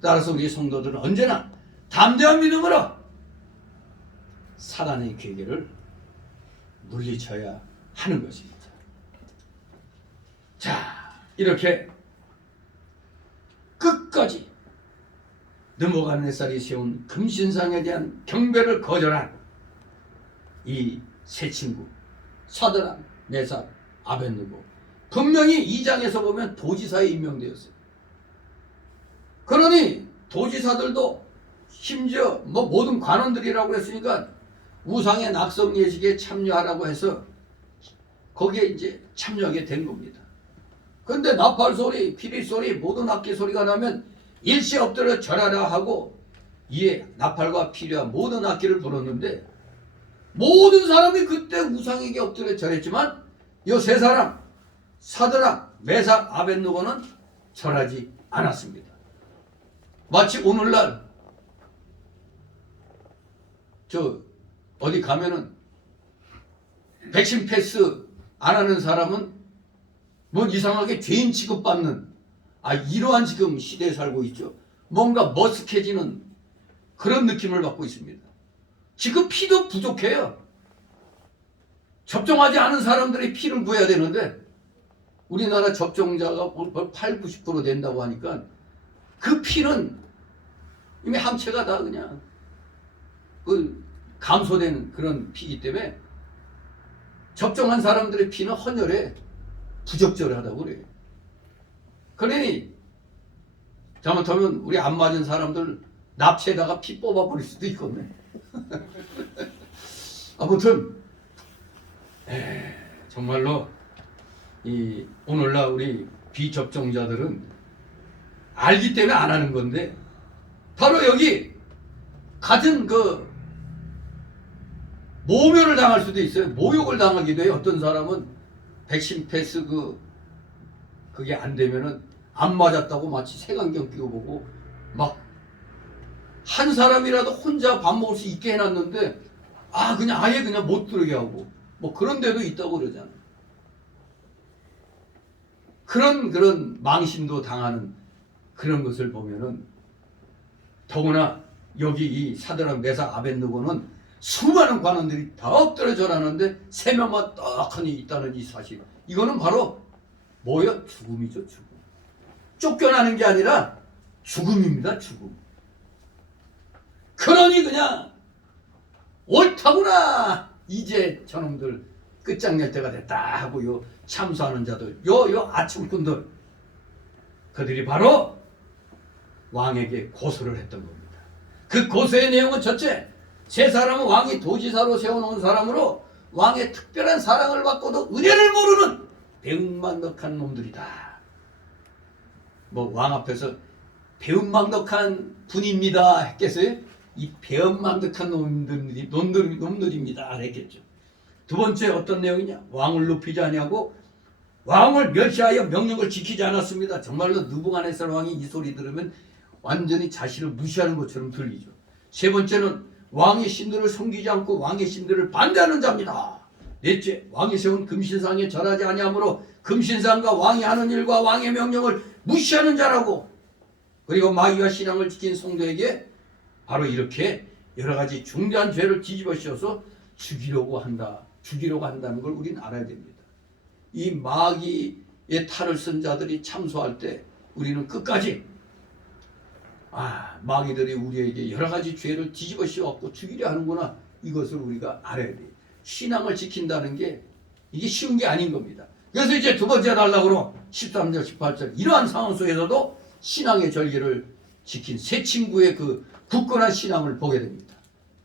따라서 우리 성도들은 언제나 담대한 믿음으로 사단의 괴계를 물리쳐야 하는 것입니다. 자, 이렇게 끝까지 느부갓네살이 세운 금신상에 대한 경배를 거절한 이 세 친구 사드락, 메삭, 아벳느고, 분명히 2장에서 보면 도지사에 임명되었어요. 그러니 도지사들도 심지어 뭐 모든 관원들이라고 했으니까 우상의 낙성 예식에 참여하라고 해서 거기에 이제 참여하게 된 겁니다. 근데 나팔 소리, 피리 소리, 모든 악기 소리가 나면 일시 엎드려 절하라 하고 이에 나팔과 피리와 모든 악기를 불었는데 모든 사람이 그때 우상에게 엎드려 절했지만 이 세 사람 사드락, 메삭, 아벳느고는 절하지 않았습니다. 마치 오늘날 어디 가면은 백신 패스 안 하는 사람은 뭐 이상하게 죄인 취급받는 이러한 지금 시대에 살고 있죠. 뭔가 머쓱해지는 그런 느낌을 받고 있습니다. 지금 피도 부족해요. 접종하지 않은 사람들의 피를 구해야 되는데 우리나라 접종자가 8, 90% 된다고 하니까 그 피는 이미 함체가 다 그냥 감소된 그런 피이기 때문에 접종한 사람들의 피는 헌혈에 부적절하다고 그래요. 그러니 잘못하면 우리 안 맞은 사람들 납치에다가 피 뽑아버릴 수도 있겠네. 아무튼 정말로 이 오늘날 우리 비접종자들은 알기 때문에 안 하는 건데 바로 여기 같은 모멸을 당할 수도 있어요. 모욕을 당하기도 해요. 어떤 사람은 백신 패스 그게 안 되면은 안 맞았다고 마치 색안경 끼고 보고 막 한 사람이라도 혼자 밥 먹을 수 있게 해놨는데 그냥 아예 그냥 못 들게 하고 뭐 그런 데도 있다고 그러잖아요. 그런 망신도 당하는 그런 것을 보면은 더구나 여기 이 사드락, 메삭, 아벳느고는 수많은 관원들이 다 엎드려 절하는데 세 명만 떡하니 있다는 이 사실, 이거는 바로 뭐예요? 죽음이죠. 죽음. 쫓겨나는 게 아니라 죽음입니다. 죽음. 그러니 그냥 옳다구나, 이제 저놈들 끝장낼 때가 됐다 하고 요 참수하는 자들, 요 아침꾼들, 그들이 바로 왕에게 고소를 했던 겁니다. 그 고소의 내용은 첫째, 세 사람은 왕이 도지사로 세워놓은 사람으로 왕의 특별한 사랑을 받고도 은혜를 모르는 배은망덕한 놈들이다. 뭐 왕 앞에서 배은망덕한 분입니다 했겠어요? 이 배은망덕한 놈들입니다 했겠죠. 두 번째 어떤 내용이냐? 왕을 높이지 아니하고 왕을 멸시하여 명령을 지키지 않았습니다. 정말로 느부갓네살 왕이 이 소리 들으면 완전히 자신을 무시하는 것처럼 들리죠. 세 번째는 왕의 신들을 섬기지 않고 왕의 신들을 반대하는 자입니다. 넷째, 왕이 세운 금신상에 절하지 아니하므로 금신상과 왕이 하는 일과 왕의 명령을 무시하는 자라고. 그리고 마귀와 신앙을 지킨 성도에게 바로 이렇게 여러 가지 중대한 죄를 뒤집어 씌워서 죽이려고 한다는 걸 우리는 알아야 됩니다. 이 마귀의 탈을 쓴 자들이 참소할 때 우리는 끝까지 마귀들이 우리에게 여러 가지 죄를 뒤집어 씌워갖고 죽이려 하는구나, 이것을 우리가 알아야 돼요. 신앙을 지킨다는 게 이게 쉬운 게 아닌 겁니다. 그래서 이제 두 번째 단락으로 13절 18절 이러한 상황 속에서도 신앙의 절기를 지킨 세 친구의 그 굳건한 신앙을 보게 됩니다.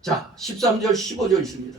자, 13절 15절 있습니다.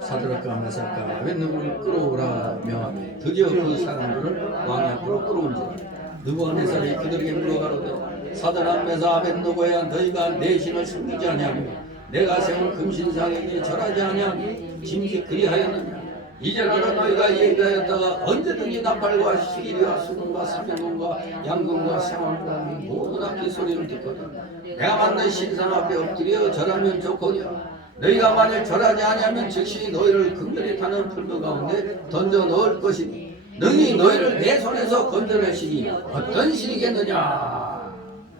사드락과 메삭과 아벳느고를 끌어오라 명하며 드디어 그 사람들을 왕의 앞으로 끌어온지라. 느부갓네살이 그들에게 물어가로되 사드락, 메삭, 아벳느고야, 너희가 내 신을 섬기지 아니하며 내가 세운 금신상에게 절하지 아니하며 짐짓 그리하였느냐? 이제는 너희가 예가였다가 언제든지 나팔과 시기와 수금과 사명금과 양금과 생원과 모든 악기 소리를 듣거든 내가 만든 신상 앞에 엎드려 절하면 좋거니와 너희가 만일 절하지 아니하면 즉시 너희를 극렬히 타는 풀무 가운데 던져 넣을 것이니 능히 너희를 내 손에서 건져내시니 어떤 신이겠느냐.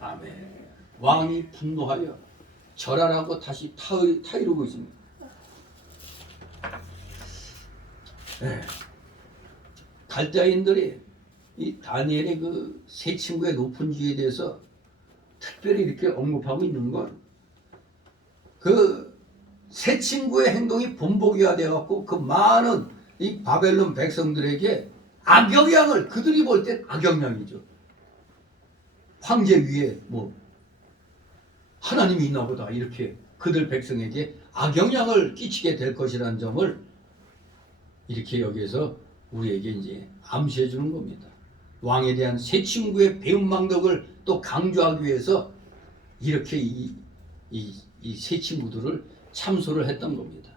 아멘. 왕이 분노하여 절하라고 다시 타이르고 있습니다. 네. 갈대아인들이 이 다니엘의 그 세 친구의 높은 지위에 대해서 특별히 이렇게 언급하고 있는 건 그 세 친구의 행동이 본보기가 되어갖고 그 많은 이 바벨론 백성들에게 악영향을, 그들이 볼 땐 악영향이죠. 황제 위에 뭐 하나님이 있나 보다 이렇게 그들 백성에게 악영향을 끼치게 될 것이라는 점을 이렇게 여기에서 우리에게 이제 암시해 주는 겁니다. 왕에 대한 세 친구의 배은망덕을 또 강조하기 위해서 이렇게 이 세 친구들을 참소를 했던 겁니다.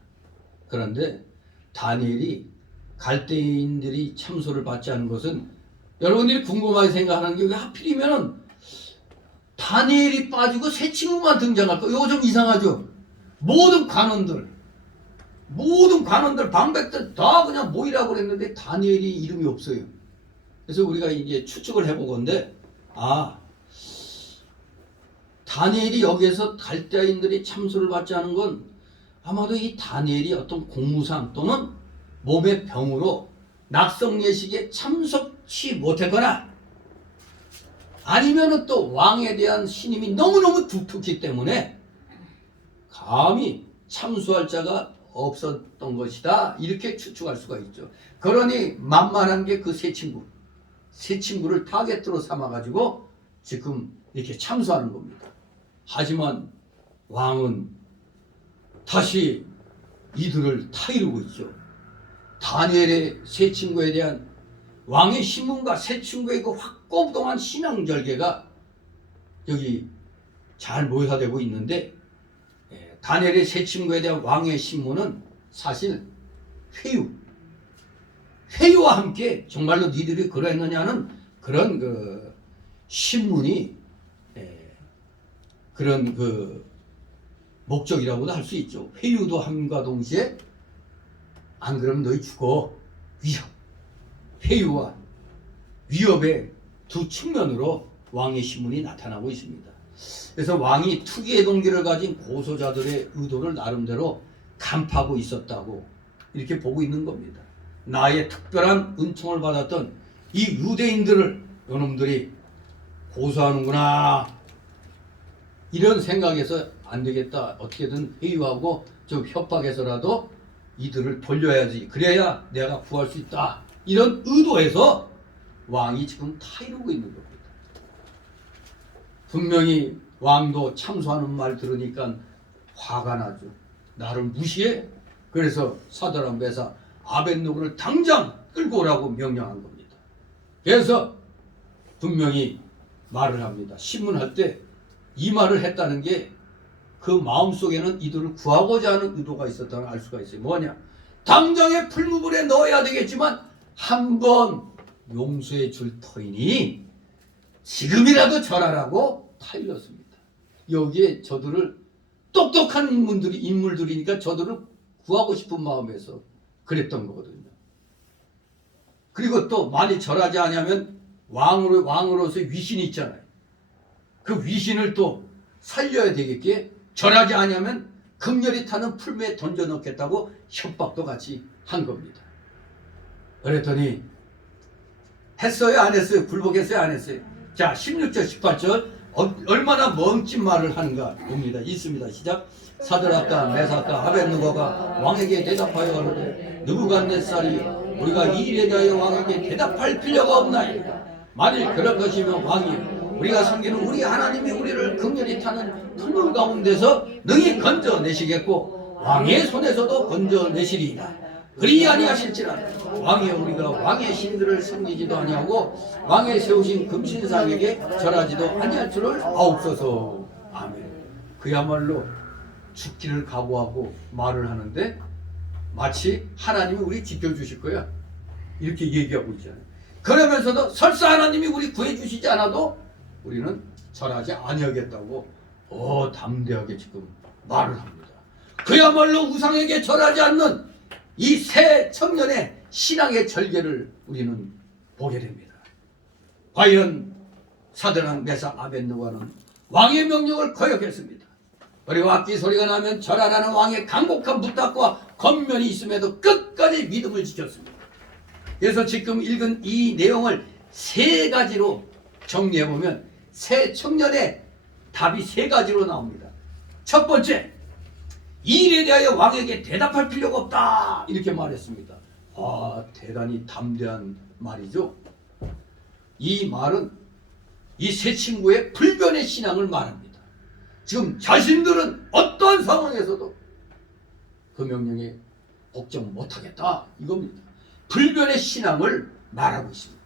그런데 다니엘이 갈대인들이 참소를 받지 않은 것은 여러분들이 궁금하게 생각하는 게 왜 하필이면 다니엘이 빠지고 세 친구만 등장할까? 이거 좀 이상하죠? 모든 관원들 방백들 다 그냥 모이라고 그랬는데 다니엘이 이름이 없어요. 그래서 우리가 이제 추측을 해보건데 다니엘이 여기에서 갈대아인들이 참소를 받지 않은 건 아마도 이 다니엘이 어떤 공무상 또는 몸의 병으로 낙성 예식에 참석치 못했거나 아니면은 또 왕에 대한 신임이 너무너무 두텁기 때문에 감히 참수할 자가 없었던 것이다. 이렇게 추측할 수가 있죠. 그러니 만만한 게 그 세 친구를 타겟으로 삼아가지고 지금 이렇게 참수하는 겁니다. 하지만 왕은 다시 이들을 타이르고 있죠. 다니엘의 세 친구에 대한 왕의 신문과 세 친구의 그 확고부동한 신앙절개가 여기 잘 묘사되고 있는데 다니엘의 세 친구에 대한 왕의 신문은 사실 회유와 함께 정말로 니들이 그러했느냐는 그런 그 신문이 그런 그 목적이라고도 할 수 있죠. 회유도 함과 동시에 안 그러면 너희 죽어. 회유와 위협의 두 측면으로 왕의 신문이 나타나고 있습니다. 그래서 왕이 투기의 동기를 가진 고소자들의 의도를 나름대로 간파하고 있었다고 이렇게 보고 있는 겁니다. 나의 특별한 은총을 받았던 이 유대인들을 요놈들이 고소하는구나 이런 생각에서 안 되겠다. 어떻게든 회유하고 좀 협박해서라도 이들을 돌려야지. 그래야 내가 구할 수 있다. 이런 의도에서 왕이 지금 타이르고 있는 겁니다. 분명히 왕도 참소하는 말 들으니까 화가 나죠. 나를 무시해? 그래서 사드락 메삭 아벳느고를 당장 끌고 오라고 명령한 겁니다. 그래서 분명히 말을 합니다. 신문할 때 이 말을 했다는 게 그 마음속에는 이들을 구하고자 하는 의도가 있었다는 알 수가 있어요. 뭐냐? 당장에 풀무불에 넣어야 되겠지만 한번 용서해 줄 터이니 지금이라도 절하라고 타일렀습니다. 여기에 저들을 똑똑한 인물들이니까 저들을 구하고 싶은 마음에서 그랬던 거거든요. 그리고 또 많이 절하지 않으면 왕으로서의 위신이 있잖아요. 그 위신을 또 살려야 되겠기에 절하지 않으면 극렬히 타는 풀무에 던져 넣겠다고 협박도 같이 한 겁니다. 그랬더니 했어요? 안 했어요? 굴복했어요? 안 했어요? 자, 16절 18절 얼마나 멋진 말을 하는가 봅니다. 있습니다. 시작. 사드락과 메삭과 아벳느고가 왕에게 대답하여 가로되 느부갓네살이 우리가 이 일에 대하여 왕에게 대답할 필요가 없나이까. 만일 그럴 것이면 왕이 우리가 섬기는 우리 하나님이 우리를 극렬히 타는 풀물 가운데서 능히 건져내시겠고 왕의 손에서도 건져내시리이다. 그리 아니하실지라도 왕이여 우리가 왕의 신들을 섬기지도 아니하고 왕의 세우신 금신상에게 절하지도 아니할 줄을 아옵소서. 아멘. 그야말로 죽기를 각오하고 말을 하는데 마치 하나님이 우리 지켜주실 거야 이렇게 얘기하고 있잖아요. 그러면서도 설사 하나님이 우리 구해주시지 않아도 우리는 절하지 아니하겠다고 담대하게 지금 말을 합니다. 그야말로 우상에게 절하지 않는 이 새 청년의 신앙의 절개를 우리는 보게 됩니다. 과연 사드락 메삭 아벳느고는 왕의 명령을 거역했습니다. 그리고 악기 소리가 나면 절하라는 왕의 강곡한 부탁과 권면이 있음에도 끝까지 믿음을 지켰습니다. 그래서 지금 읽은 이 내용을 세 가지로 정리해보면 새 청년의 답이 세 가지로 나옵니다. 첫 번째, 이 일에 대하여 왕에게 대답할 필요가 없다 이렇게 말했습니다. 대단히 담대한 말이죠. 이 말은 이 세 친구의 불변의 신앙을 말합니다. 지금 자신들은 어떤 상황에서도 그 명령에 복종 못하겠다 이겁니다. 불변의 신앙을 말하고 있습니다.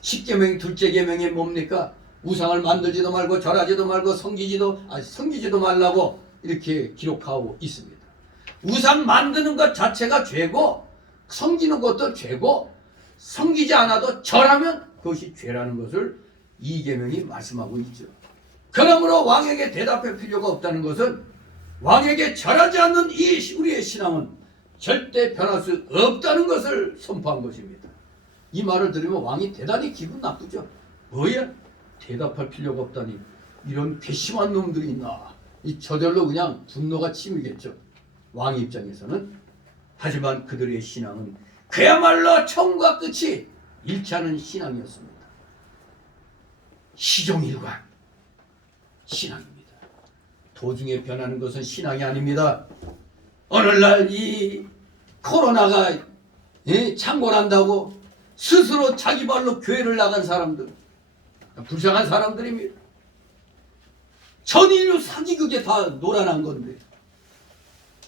10계명 둘째 계명이 뭡니까? 우상을 만들지도 말고 절하지도 말고 섬기지도 말라고 이렇게 기록하고 있습니다. 우상 만드는 것 자체가 죄고 섬기는 것도 죄고 섬기지 않아도 절하면 그것이 죄라는 것을 이 계명이 말씀하고 있죠. 그러므로 왕에게 대답할 필요가 없다는 것은 왕에게 절하지 않는 이 우리의 신앙은 절대 변할 수 없다는 것을 선포한 것입니다. 이 말을 들으면 왕이 대단히 기분 나쁘죠. 뭐야? 대답할 필요가 없다니 이런 괘씸한 놈들이 있나. 저절로 그냥 분노가 치밀겠죠. 왕 입장에서는. 하지만 그들의 신앙은 그야말로 처음과 끝이 일치하는 신앙이었습니다. 시종일관 신앙입니다. 도중에 변하는 것은 신앙이 아닙니다. 오늘날 이 코로나가 창궐한다고 스스로 자기 발로 교회를 나간 사람들, 불쌍한 사람들입니다. 전 인류 사기극에 다 놀아난 건데,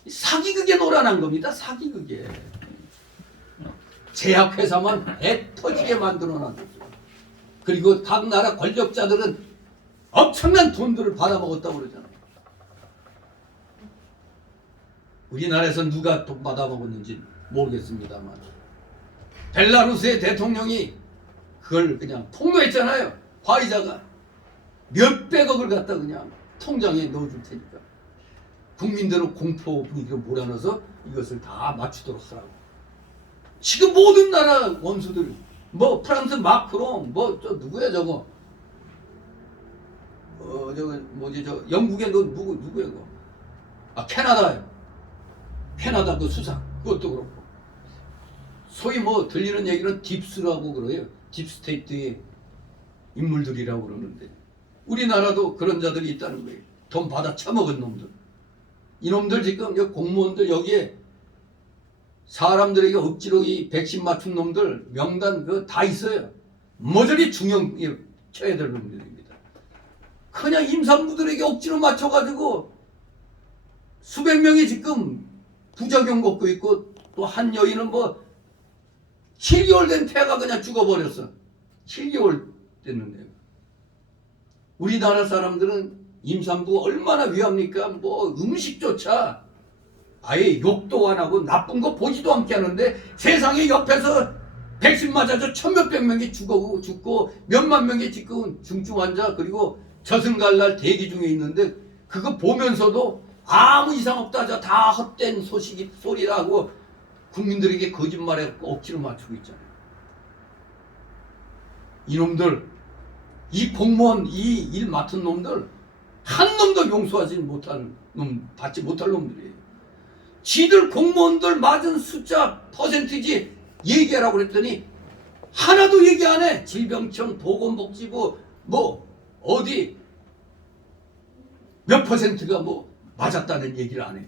사기극에 놀아난 겁니다. 사기극에. 제약회사만 배 터지게 만들어놨죠. 그리고 각 나라 권력자들은 엄청난 돈들을 받아먹었다고 그러잖아요. 우리나라에서 누가 돈 받아먹었는지 모르겠습니다만 벨라루스의 대통령이 그걸 그냥 폭로했잖아요. 화이자가 몇백억을 갖다 그냥 통장에 넣어줄 테니까 국민들은 공포 분위기로 몰아넣어서 이것을 다 맞추도록 하라고. 지금 모든 나라 원수들, 뭐 프랑스 마크롱, 뭐 저 누구야 저거, 저거 뭐지 저 영국의 누구야 그거? 캐나다요. 캐나다 그 수상 그것도 그렇고. 소위 뭐 들리는 얘기는 딥스라고 그래요. 딥스테이트의 인물들이라고 그러는데 우리나라도 그런 자들이 있다는 거예요. 돈 받아 처먹은 놈들. 이놈들 지금 공무원들 여기에 사람들에게 억지로 이 백신 맞춘 놈들 명단 그거 다 있어요. 모조리 중형에 쳐야 될 놈들입니다. 그냥 임산부들에게 억지로 맞춰가지고 수백 명이 지금 부작용 겪고 있고 또 한 여인은 뭐 7개월 된 태아가 그냥 죽어버렸어. 7개월 됐는데. 우리나라 사람들은 임산부 얼마나 위합니까? 뭐 음식조차 아예 욕도 안 하고 나쁜 거 보지도 않게 하는데 세상에 옆에서 백신 맞아서 천몇백 명이 죽고 몇만 명이 지금 중증 환자 그리고 저승갈 날 대기 중에 있는데 그거 보면서도 아무 이상 없다 다 헛된 소리라고 국민들에게 거짓말에 억지로 맞추고 있잖아요. 이놈들, 이 공무원, 이 일 맡은 놈들 한 놈도 용서하지 못하는 놈, 받지 못할 놈들이에요. 지들 공무원들 맞은 숫자 퍼센티지 얘기하라고 그랬더니 하나도 얘기 안 해. 질병청, 보건복지부 뭐 어디 몇 퍼센트가 뭐 맞았다는 얘기를 안 해요.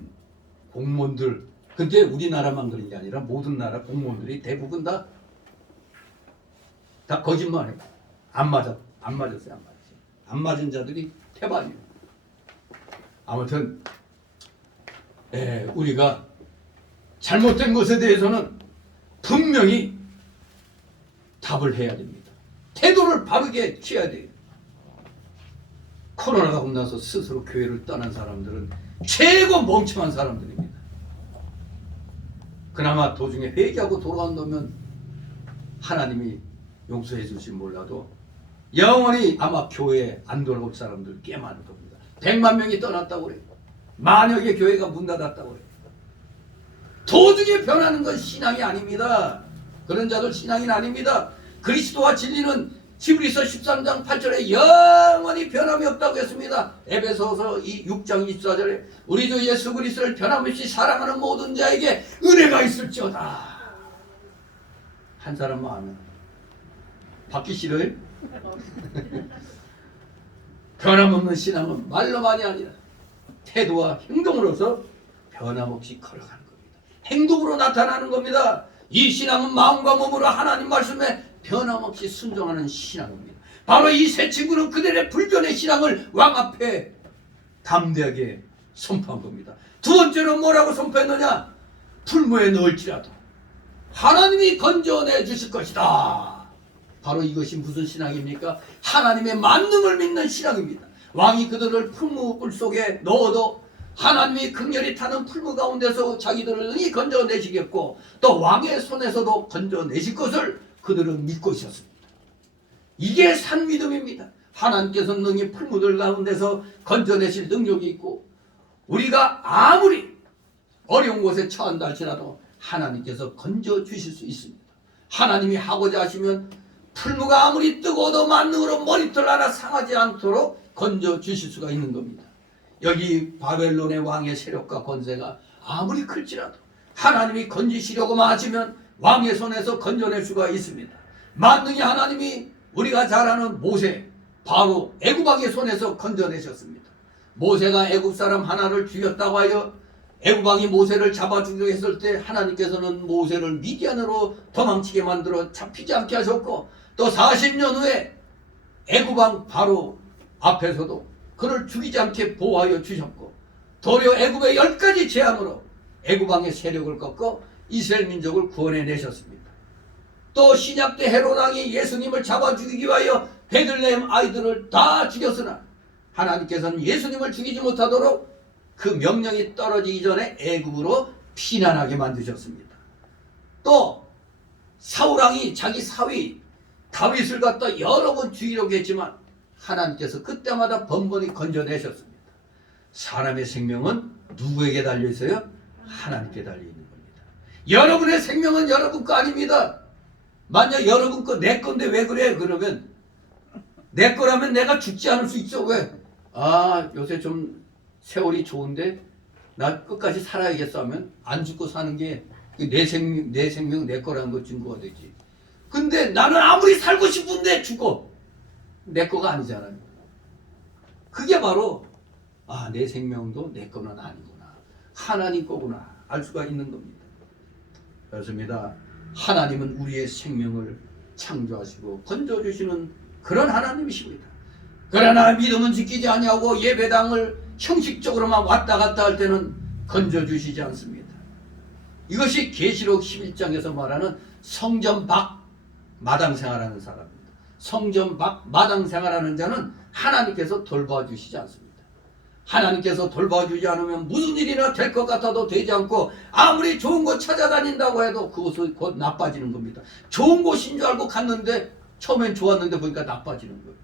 공무원들. 근데 우리나라만 그런 게 아니라 모든 나라 공무원들이 대부분 다 거짓말해. 안 맞았어요. 안 맞은 자들이 태반이에요. 아무튼 우리가 잘못된 것에 대해서는 분명히 답을 해야 됩니다. 태도를 바르게 취해야 돼요. 코로나가 끝나서 스스로 교회를 떠난 사람들은 최고 멍청한 사람들입니다. 그나마 도중에 회개하고 돌아온다면 하나님이 용서해 줄지 몰라도 영원히 아마 교회에 안 돌아올 사람들 꽤 많을 겁니다. 100만 명이 떠났다고 그래요. 만약에 교회가 문 닫았다고 그래요. 도중에 변하는 건 신앙이 아닙니다. 그런 자들 신앙이 아닙니다. 그리스도와 진리는 히브리서 13장 8절에 영원히 변함이 없다고 했습니다. 에베소서 6장 24절에 우리 주 예수 그리스도를 변함없이 사랑하는 모든 자에게 은혜가 있을지어다. 한 사람만 하면 받기 싫어요? 변함없는 신앙은 말로만이 아니라 태도와 행동으로서 변함없이 걸어가는 겁니다. 행동으로 나타나는 겁니다. 이 신앙은 마음과 몸으로 하나님 말씀에 변함없이 순종하는 신앙입니다. 바로 이 세 친구는 그들의 불변의 신앙을 왕 앞에 담대하게 선포한 겁니다. 두 번째로 뭐라고 선포했느냐? 풀무에 넣을지라도 하나님이 건져내 주실 것이다. 바로 이것이 무슨 신앙입니까? 하나님의 만능을 믿는 신앙입니다. 왕이 그들을 풀무 속에 넣어도 하나님이 극렬히 타는 풀무 가운데서 자기들을 능히 건져내시겠고 또 왕의 손에서도 건져내실 것을 그들은 믿고 있었습니다. 이게 산믿음입니다. 하나님께서 능히 풀무들 가운데서 건져내실 능력이 있고 우리가 아무리 어려운 곳에 처한다 할지라도 하나님께서 건져주실 수 있습니다. 하나님이 하고자 하시면 풀무가 아무리 뜨거워도 만능으로 머리털 하나 상하지 않도록 건져주실 수가 있는 겁니다. 여기 바벨론의 왕의 세력과 권세가 아무리 클지라도 하나님이 건지시려고만 하시면 왕의 손에서 건져낼 수가 있습니다. 만능히 하나님이 우리가 잘 아는 모세 바로 애굽 왕의 손에서 건져내셨습니다. 모세가 애굽 사람 하나를 죽였다고 하여 애굽 왕이 모세를 잡아 죽이려 했을 때 하나님께서는 모세를 미디안으로 도망치게 만들어 잡히지 않게 하셨고 또 40년 후에 애굽 왕 바로 앞에서도 그를 죽이지 않게 보호하여 주셨고 도리어 애굽의 10가지 재앙으로 애굽 왕의 세력을 꺾어 이스라엘 민족을 구원해 내셨습니다. 또 신약 때 헤롯 왕이 예수님을 잡아 죽이기 위하여 베들레헴 아이들을 다 죽였으나 하나님께서는 예수님을 죽이지 못하도록 그 명령이 떨어지기 전에 애굽으로 피난하게 만드셨습니다. 또 사울 왕이 자기 사위 다윗을 갖다 여러 번 죽이려고 했지만 하나님께서 그때마다 번번이 건져내셨습니다. 사람의 생명은 누구에게 달려 있어요? 하나님께 달려 있는 겁니다. 여러분의 생명은 여러분 거 아닙니다. 만약 여러분 거 내 건데 왜 그래? 그러면 내 거라면 내가 죽지 않을 수 있죠. 왜? 아 요새 좀 세월이 좋은데 나 끝까지 살아야겠어 하면 안 죽고 사는 게 내 생명 내 거라는 거 증거가 되지. 근데 나는 아무리 살고 싶은데 죽어. 내 거가 아니잖아요. 그게 바로 내 생명도 내 거는 아니구나. 하나님 거구나. 알 수가 있는 겁니다. 그렇습니다. 하나님은 우리의 생명을 창조하시고 건져주시는 그런 하나님이십니다. 그러나 믿음은 지키지 아니하고 예배당을 형식적으로만 왔다 갔다 할 때는 건져주시지 않습니다. 이것이 계시록 11장에서 말하는 성전 밖 마당 생활하는 사람입니다. 성전 밖 마당 생활하는 자는 하나님께서 돌봐주시지 않습니다. 하나님께서 돌봐주지 않으면 무슨 일이나 될 것 같아도 되지 않고 아무리 좋은 곳 찾아다닌다고 해도 그곳은 곧 나빠지는 겁니다. 좋은 곳인 줄 알고 갔는데 처음엔 좋았는데 보니까 나빠지는 거예요.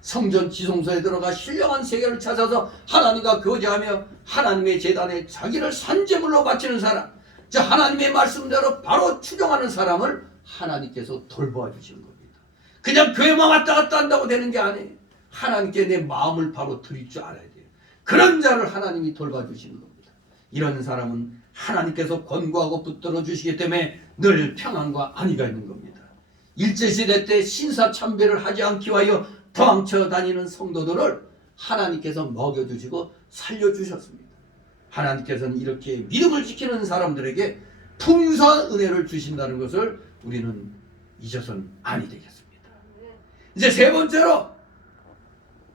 성전 지성소에 들어가 신령한 세계를 찾아서 하나님과 교제하며 하나님의 제단에 자기를 산제물로 바치는 사람, 자 하나님의 말씀대로 바로 추종하는 사람을 하나님께서 돌보아 주시는 겁니다. 그냥 교회만 왔다 갔다 한다고 되는 게 아니에요. 하나님께 내 마음을 바로 드릴 줄 알아야 돼요. 그런 자를 하나님이 돌봐 주시는 겁니다. 이런 사람은 하나님께서 권고하고 붙들어 주시기 때문에 늘 평안과 안위가 있는 겁니다. 일제시대 때 신사참배를 하지 않기 위하여 도망쳐 다니는 성도들을 하나님께서 먹여주시고 살려주셨습니다. 하나님께서는 이렇게 믿음을 지키는 사람들에게 풍성한 은혜를 주신다는 것을 우리는 잊어서는 아니 되겠습니다. 이제 세 번째로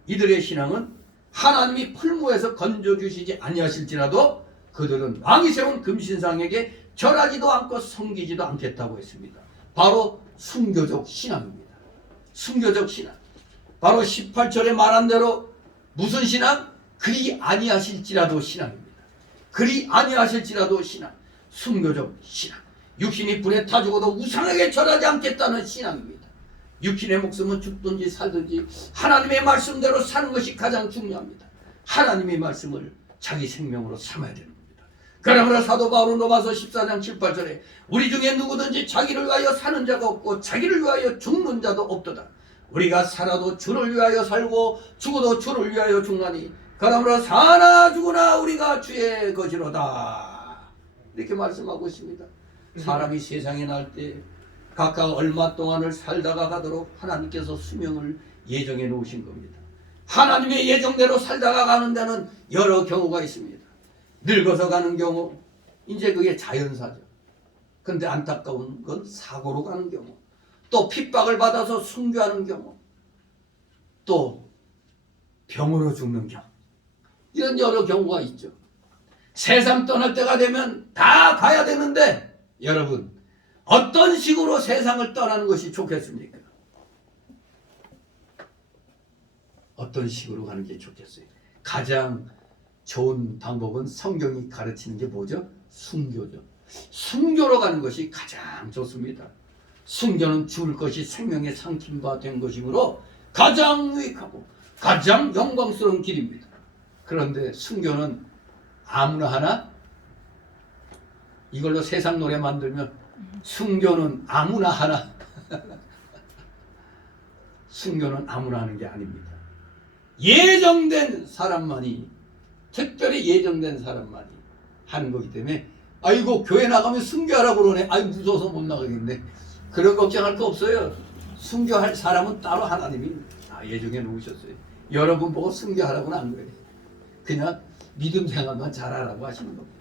이들의 신앙은 하나님이 풀무에서 건져주시지 아니하실지라도 그들은 왕이 세운 금신상에게 절하지도 않고 섬기지도 않겠다고 했습니다. 바로 순교적 신앙입니다. 순교적 신앙. 바로 18절에 말한 대로 무슨 신앙? 그리 아니하실지라도 신앙입니다. 그리 아니하실지라도 신앙. 순교적 신앙. 육신이 불에 타 죽어도 우상에게 절하지 않겠다는 신앙입니다. 육신의 목숨은 죽든지 살든지 하나님의 말씀대로 사는 것이 가장 중요합니다. 하나님의 말씀을 자기 생명으로 삼아야 되는 겁니다. 그러므로 사도 바울은 로마서 14장 7, 8절에 우리 중에 누구든지 자기를 위하여 사는 자가 없고 자기를 위하여 죽는 자도 없도다. 우리가 살아도 주를 위하여 살고 죽어도 주를 위하여 죽나니 그러므로 사나 죽으나 우리가 주의 것이로다. 이렇게 말씀하고 있습니다. 사람이 세상에 날 때 각각 얼마 동안을 살다가 가도록 하나님께서 수명을 예정해 놓으신 겁니다. 하나님의 예정대로 살다가 가는 데는 여러 경우가 있습니다. 늙어서 가는 경우, 이제 그게 자연사죠. 근데 안타까운 건 사고로 가는 경우, 또 핍박을 받아서 순교하는 경우, 또 병으로 죽는 경우, 이런 여러 경우가 있죠. 세상 떠날 때가 되면 다 가야 되는데 여러분 어떤 식으로 세상을 떠나는 것이 좋겠습니까? 어떤 식으로 가는 게 좋겠어요? 가장 좋은 방법은 성경이 가르치는 게 뭐죠? 순교죠. 순교로 가는 것이 가장 좋습니다. 순교는 죽을 것이 생명의 상징바 된 것이므로 가장 유익하고 가장 영광스러운 길입니다. 그런데 순교는 아무나 하나? 이걸로 세상 노래 만들면 순교는 아무나 하나? 순교는 아무나 하는 게 아닙니다. 예정된 사람만이, 특별히 예정된 사람만이 하는 거기 때문에 아이고 교회 나가면 순교하라고 그러네. 아이 무서워서 못 나가겠네. 그런 걱정할 거 없어요. 순교할 사람은 따로 하나님이 예정해 놓으셨어요. 여러분 보고 순교하라고는 안 그래요. 그냥 믿음 생활만 잘하라고 하시는 겁니다.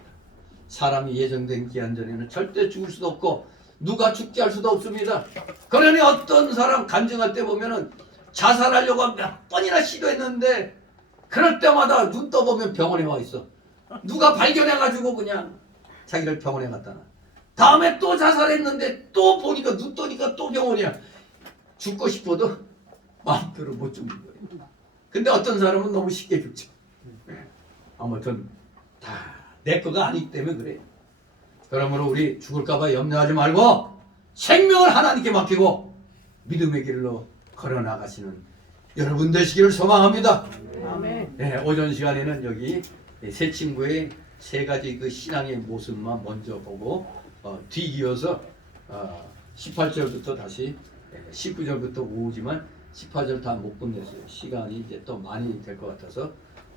사람이 예정된 기한 전에는 절대 죽을 수도 없고 누가 죽게 할 수도 없습니다. 그러니 어떤 사람 간증할 때 보면은 자살하려고 몇 번이나 시도했는데 그럴 때마다 눈 떠보면 병원에 와 있어. 누가 발견해가지고 그냥 자기를 병원에 갖다 놔. 다음에 또 자살했는데 또 보니까 눈 떠니까 또 병원이야. 죽고 싶어도 마음대로 못 죽는 거예요. 근데 어떤 사람은 너무 쉽게 죽죠. 아무튼 다 내 거가 아니기 때문에 그래요. 그러므로 우리 죽을까봐 염려하지 말고 생명을 하나님께 맡기고 믿음의 길로 걸어나가시는 여러분 되시기를 소망합니다. 아멘. 네, 오전 시간에는 여기 세 친구의 세 가지 그 신앙의 모습만 먼저 보고 뒤이어서 18절부터 다시 19절부터 오지만 18절 다 못 끝냈어요. 시간이 이제 또 많이 될 것 같아서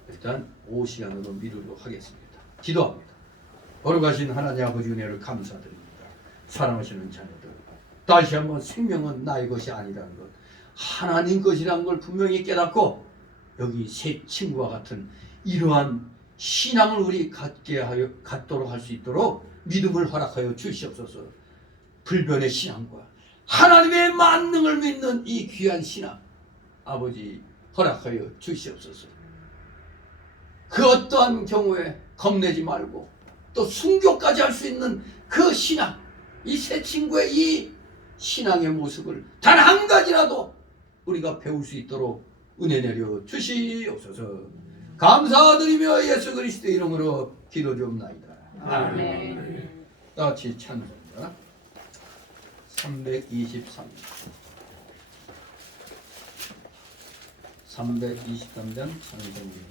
일단 오후 시간으로 미루도록 하겠습니다. 기도합니다. 거룩하신 하나님 아버지 은혜를 감사드립니다. 사랑하시는 자녀들, 다시 한번 생명은 나의 것이 아니라는 것, 하나님 것이라는 걸 분명히 깨닫고 여기 세 친구와 같은 이러한 신앙을 우리 갖도록 할 수 있도록 믿음을 허락하여 주시옵소서. 불변의 신앙과 하나님의 만능을 믿는 이 귀한 신앙 아버지 허락하여 주시옵소서. 그 어떠한 경우에 겁내지 말고 또 순교까지 할 수 있는 그 신앙, 이 세 친구의 이 신앙의 모습을 단 한 가지라도 우리가 배울 수 있도록 은혜 내려 주시옵소서. 감사드리며 예수 그리스도의 이름으로 기도 좀 나이다. 아멘. 다 같이 찬송가 323장 찬송입니다.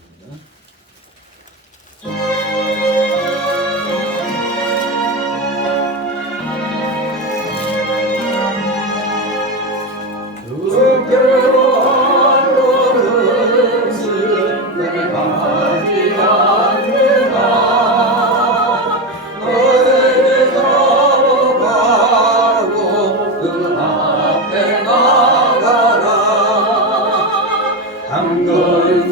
한 걸음씩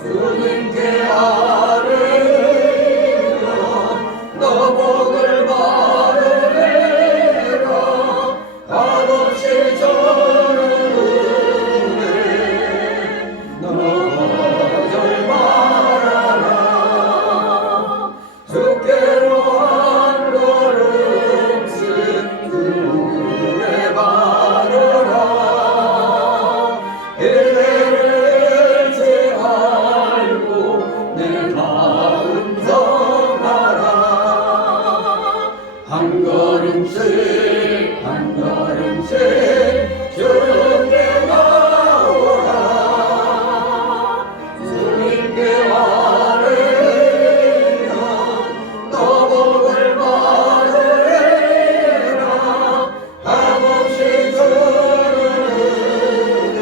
주님께 아뢰며 너 복을 받으리라. 값없이 주는 은혜 너 거절 말아라. 주께로 한 걸음씩 주의 받으라. 일례를 잃지 말고 내 마음 정하라. 한 걸음씩 한 걸음씩 주께 나오라. 주님께 아뢰며 너 복을 받으리라. 값없이 주는 은혜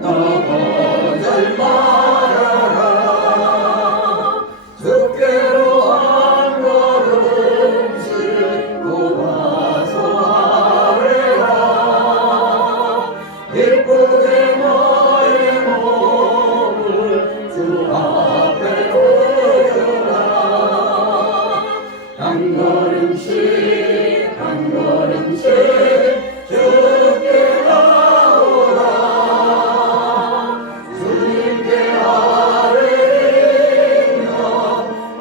너 거절 말아라. 주께로 한 걸음씩 모아서 아뢰라. 기쁘게 너의 몸을 주 앞에 드려라. 한 걸음씩 한 걸음씩 주께 나오라. 주님께 아뢰며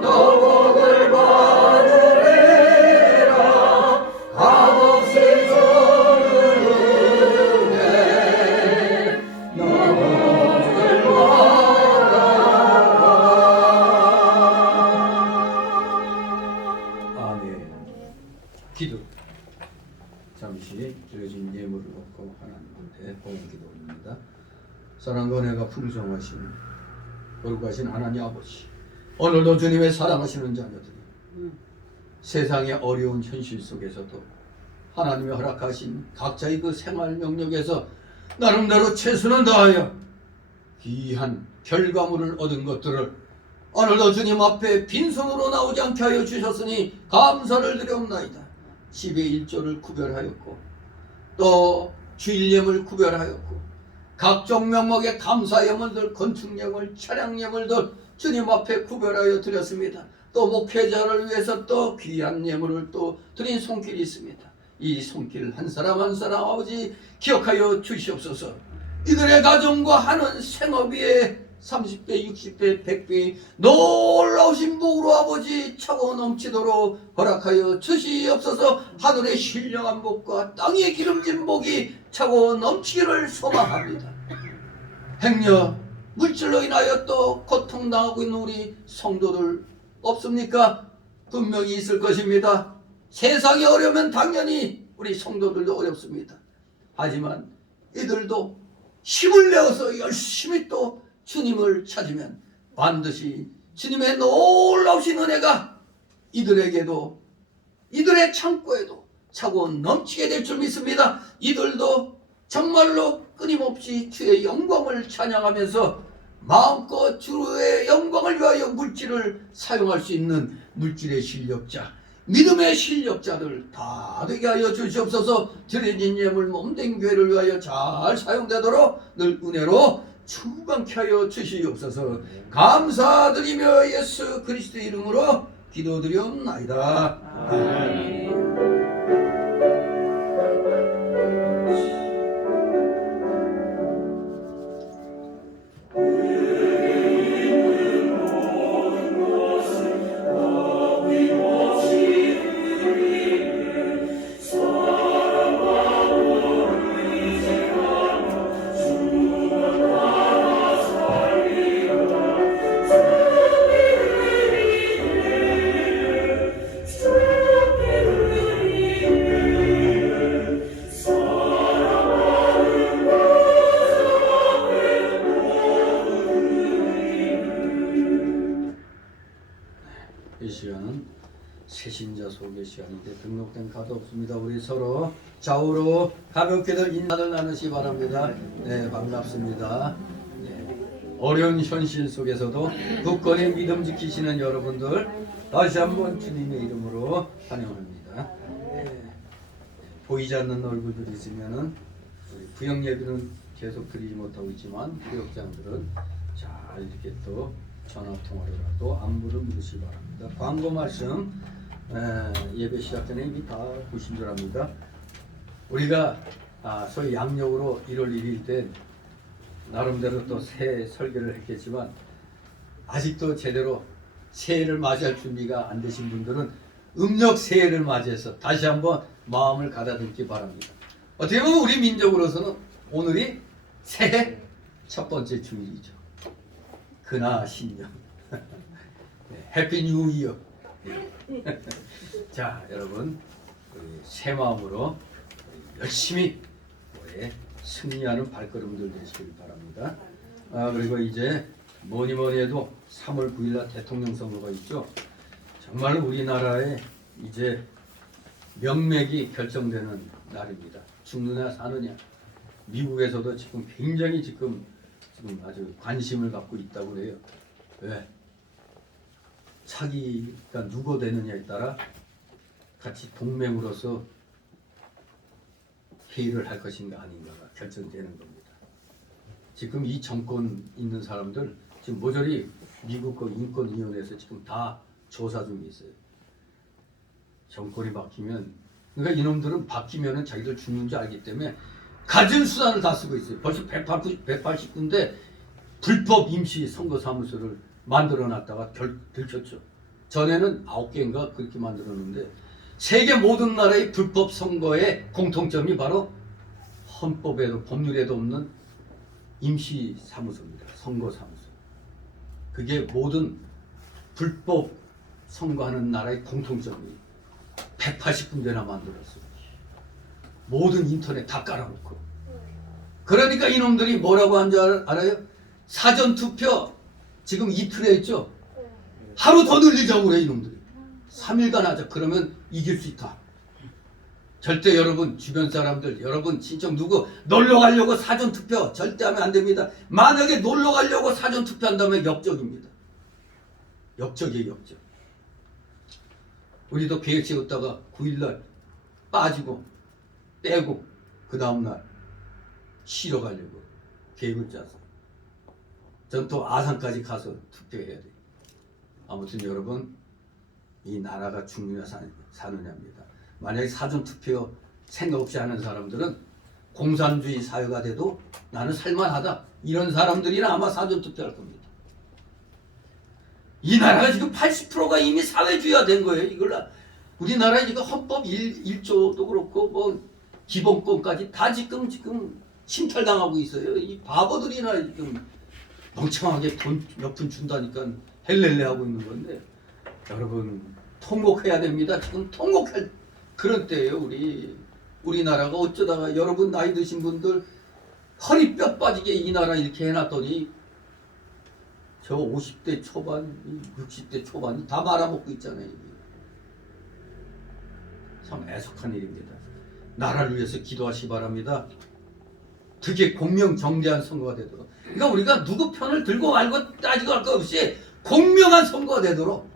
너 복을 받으리라. 값없이 주는 은혜 너 거절 말아라. 아멘. 기도. 잠시 드려진 예물을 놓고 하나님께 공헌 기도입니다. 사랑과 은혜가 풍성하신 거룩하신 하나님 아버지, 오늘도 주님의 사랑하시는 자녀들이 세상의 어려운 현실 속에서도 하나님이 허락하신 각자의 그 생활 영역에서 나름대로 최선을 다하여 귀한 결과물을 얻은 것들을 오늘도 주님 앞에 빈손으로 나오지 않게 하여 주셨으니 감사를 드려옵나이다. 10의 1조를 구별하였고 또 주일예물 구별하였고 각종 명목의 감사 예물들, 건축 예물, 차량 예물들 주님 앞에 구별하여 드렸습니다. 또 목회자를 위해서 또 귀한 예물을 또 드린 손길이 있습니다. 이 손길 한 사람 한 사람 아버지 기억하여 주시옵소서. 이들의 가정과 하는 생업 위에 30배, 60배, 100배 놀라우신 복으로 아버지 차고 넘치도록 허락하여 주시옵소서. 하늘의 신령한 복과 땅의 기름진 복이 차고 넘치기를 소망합니다. 행여 물질로 인하여 또 고통당하고 있는 우리 성도들 없습니까? 분명히 있을 것입니다. 세상이 어려우면 당연히 우리 성도들도 어렵습니다. 하지만 이들도 힘을 내어서 열심히 또 주님을 찾으면 반드시 주님의 놀라우신 은혜가 이들에게도 이들의 창고에도 차고 넘치게 될 줄 믿습니다. 이들도 정말로 끊임없이 주의 영광을 찬양하면서 마음껏 주의 영광을 위하여 물질을 사용할 수 있는 물질의 실력자, 믿음의 실력자들 다 되게 하여 주시옵소서. 드려진 예물 몸된 교회를 위하여 잘 사용되도록 늘 은혜로 충만케 하여 주시옵소서. 감사드리며 예수 그리스도의 이름으로 기도드리옵나이다. 아멘. 이 시간은 새신자 소개 시간인데 등록된 카드 없습니다. 우리 서로 좌우로 가볍게들 인사를 나누시 바랍니다. 네, 반갑습니다. 네, 어려운 현실 속에서도 굳건히 믿음 지키시는 여러분들 다시 한번 주님의 이름으로 환영합니다. 네, 보이지 않는 얼굴들이 있으면은 우리 구역 예비는 계속 드리지 못하고 있지만 구역장들은 잘 이렇게 또 전화 통화로라도 안부를 묻으시기 바랍니다. 광고 말씀 예배 시작 전에 이미 다 보신 줄 압니다. 우리가 소위 양력으로 1월 1일 때 나름대로 또 새 설교를 했겠지만 아직도 제대로 새해를 맞이할 준비가 안 되신 분들은 음력 새해를 맞이해서 다시 한번 마음을 가다듬기 바랍니다. 어떻게 보면 우리 민족으로서는 오늘이 새해 첫 번째 주일이죠. 그나 신년. 해피 뉴 이어. 자, 여러분 우리 새 마음으로 열심히 올해 승리하는 발걸음들 되시길 바랍니다. 그리고 이제 뭐니 해도 3월 9일날 대통령 선거가 있죠. 정말 우리나라에 이제 명맥이 결정되는 날입니다. 죽느냐 사느냐. 미국에서도 지금 굉장히 지금 아주 관심을 갖고 있다고 그래요. 왜? 차기가 누가 되느냐에 따라 같이 동맹으로서 회의를 할 것인가 아닌가가 결정되는 겁니다. 지금 이 정권 있는 사람들 지금 모조리 미국 그 인권위원회에서 지금 다 조사 중에 있어요. 정권이 바뀌면, 그러니까 이놈들은 바뀌면은 자기들 죽는 줄 알기 때문에 가진 수단을 다 쓰고 있어요. 벌써 189군데 불법 임시 선거사무소를 만들어 놨다가 들켰죠. 전에는 9개인가 그렇게 만들었는데 세계 모든 나라의 불법 선거의 공통점이 바로 헌법에도 법률에도 없는 임시 사무소입니다. 선거사무소. 그게 모든 불법 선거하는 나라의 공통점이 180군데나 만들었어요. 모든 인터넷 다 깔아놓고. 그러니까 이놈들이 뭐라고 한 줄 알아요? 사전투표 지금 이틀에 했죠? 하루 더 늘리자고 그래 이놈들이. 3일간 하자. 그러면 이길 수 있다. 절대 여러분 주변 사람들 여러분 친척 누구 놀러 가려고 사전투표 절대 하면 안 됩니다. 만약에 놀러 가려고 사전투표 한다면 역적입니다. 역적이에요. 역적. 우리도 계획 세웠다가 9일날 빠지고 빼고 그 다음날 쉬러 가려고 계획을 짜서 전 또 아산까지 가서 투표해야 돼요. 아무튼 여러분 이 나라가 죽느냐 사느냐입니다. 만약에 사전투표 생각 없이 하는 사람들은 공산주의 사회가 돼도 나는 살만하다 이런 사람들이나 아마 사전투표할 겁니다. 이 나라가 지금 80%가 이미 사회주의화 된 거예요. 이걸 우리나라 지금 헌법 1조도 그렇고 뭐 기본권까지 다 지금 침탈당하고 있어요. 이 바보들이나 지금 멍청하게 돈 몇 푼 준다니까 헬렐레 하고 있는 건데 여러분 통곡해야 됩니다. 지금 통곡할 그런 때예요. 우리나라가 어쩌다가 여러분 나이 드신 분들 허리 뼈 빠지게 이 나라 이렇게 해놨더니 저 50대 초반, 60대 초반이 다 말아먹고 있잖아요. 참 애석한 일입니다. 나라를 위해서 기도하시 바랍니다. 되게 공명정대한 선거가 되도록. 그러니까 우리가 누구 편을 들고 말고 따지고 할 거 없이 공명한 선거가 되도록.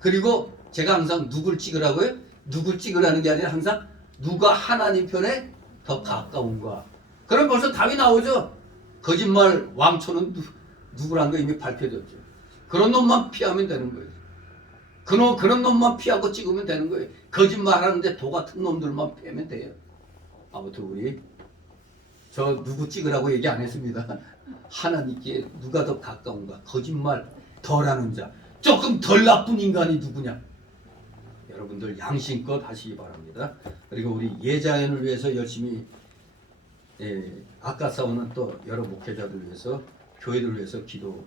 그리고 제가 항상 누굴 찍으라고요? 누굴 찍으라는 게 아니라 항상 누가 하나님 편에 더 가까운가. 그럼 벌써 답이 나오죠. 거짓말 왕초는 누구란 거 이미 밝혀졌죠. 그런 놈만 피하면 되는 거예요. 그런 놈만 피하고 찍으면 되는 거예요. 거짓말하는데 도 같은 놈들만 피하면 돼요. 아무튼 우리 저 누구 찍으라고 얘기 안 했습니다. 하나님께 누가 더 가까운가. 거짓말 덜하는 자. 조금 덜 나쁜 인간이 누구냐. 여러분들 양심껏 하시기 바랍니다. 그리고 우리 예자연을 위해서 열심히 아까 싸우는 또 여러 목회자들 위해서 교회들 위해서 기도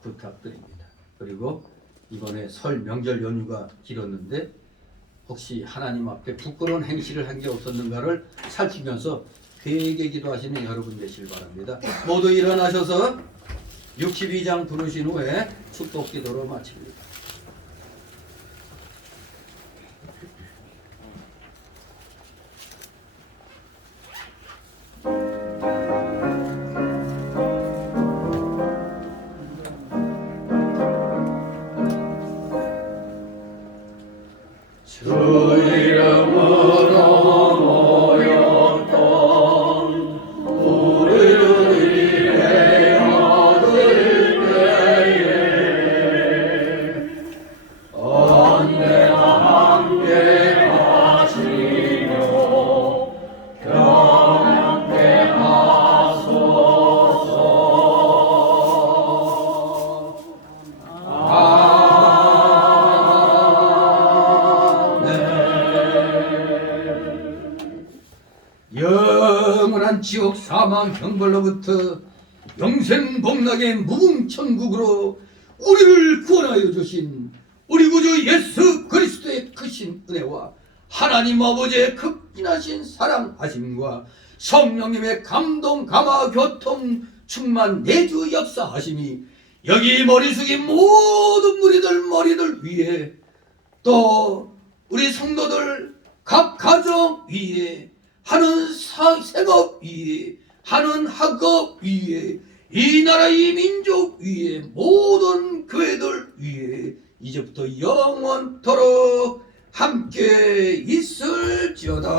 부탁드립니다. 그리고 이번에 설 명절 연휴가 길었는데 혹시 하나님 앞에 부끄러운 행실을 한 게 없었는가를 살피면서 회개 기도하시는 여러분 되시길 바랍니다. 모두 일어나셔서 62장 부르신 후에 축복 기도로 마칩니다. 주 이름으로 모였던 우리를 위해 얻을 영원한 지옥 사망 형벌로부터 영생복락의 무궁천국으로 우리를 구원하여 주신 우리 구주 예수 그리스도의 크신 은혜와 하나님 아버지의 극진하신 사랑하심과 성령님의 감동 감화 교통 충만 내주 역사하심이 여기 머리 숙인 모든 머리들 위에 또 우리 성도들 각 가정 위에 하는 생업 위에 하는 학업 위에 이 나라 이 민족 위에 모든 교회들 위에 이제부터 영원토록 함께 있을지어다.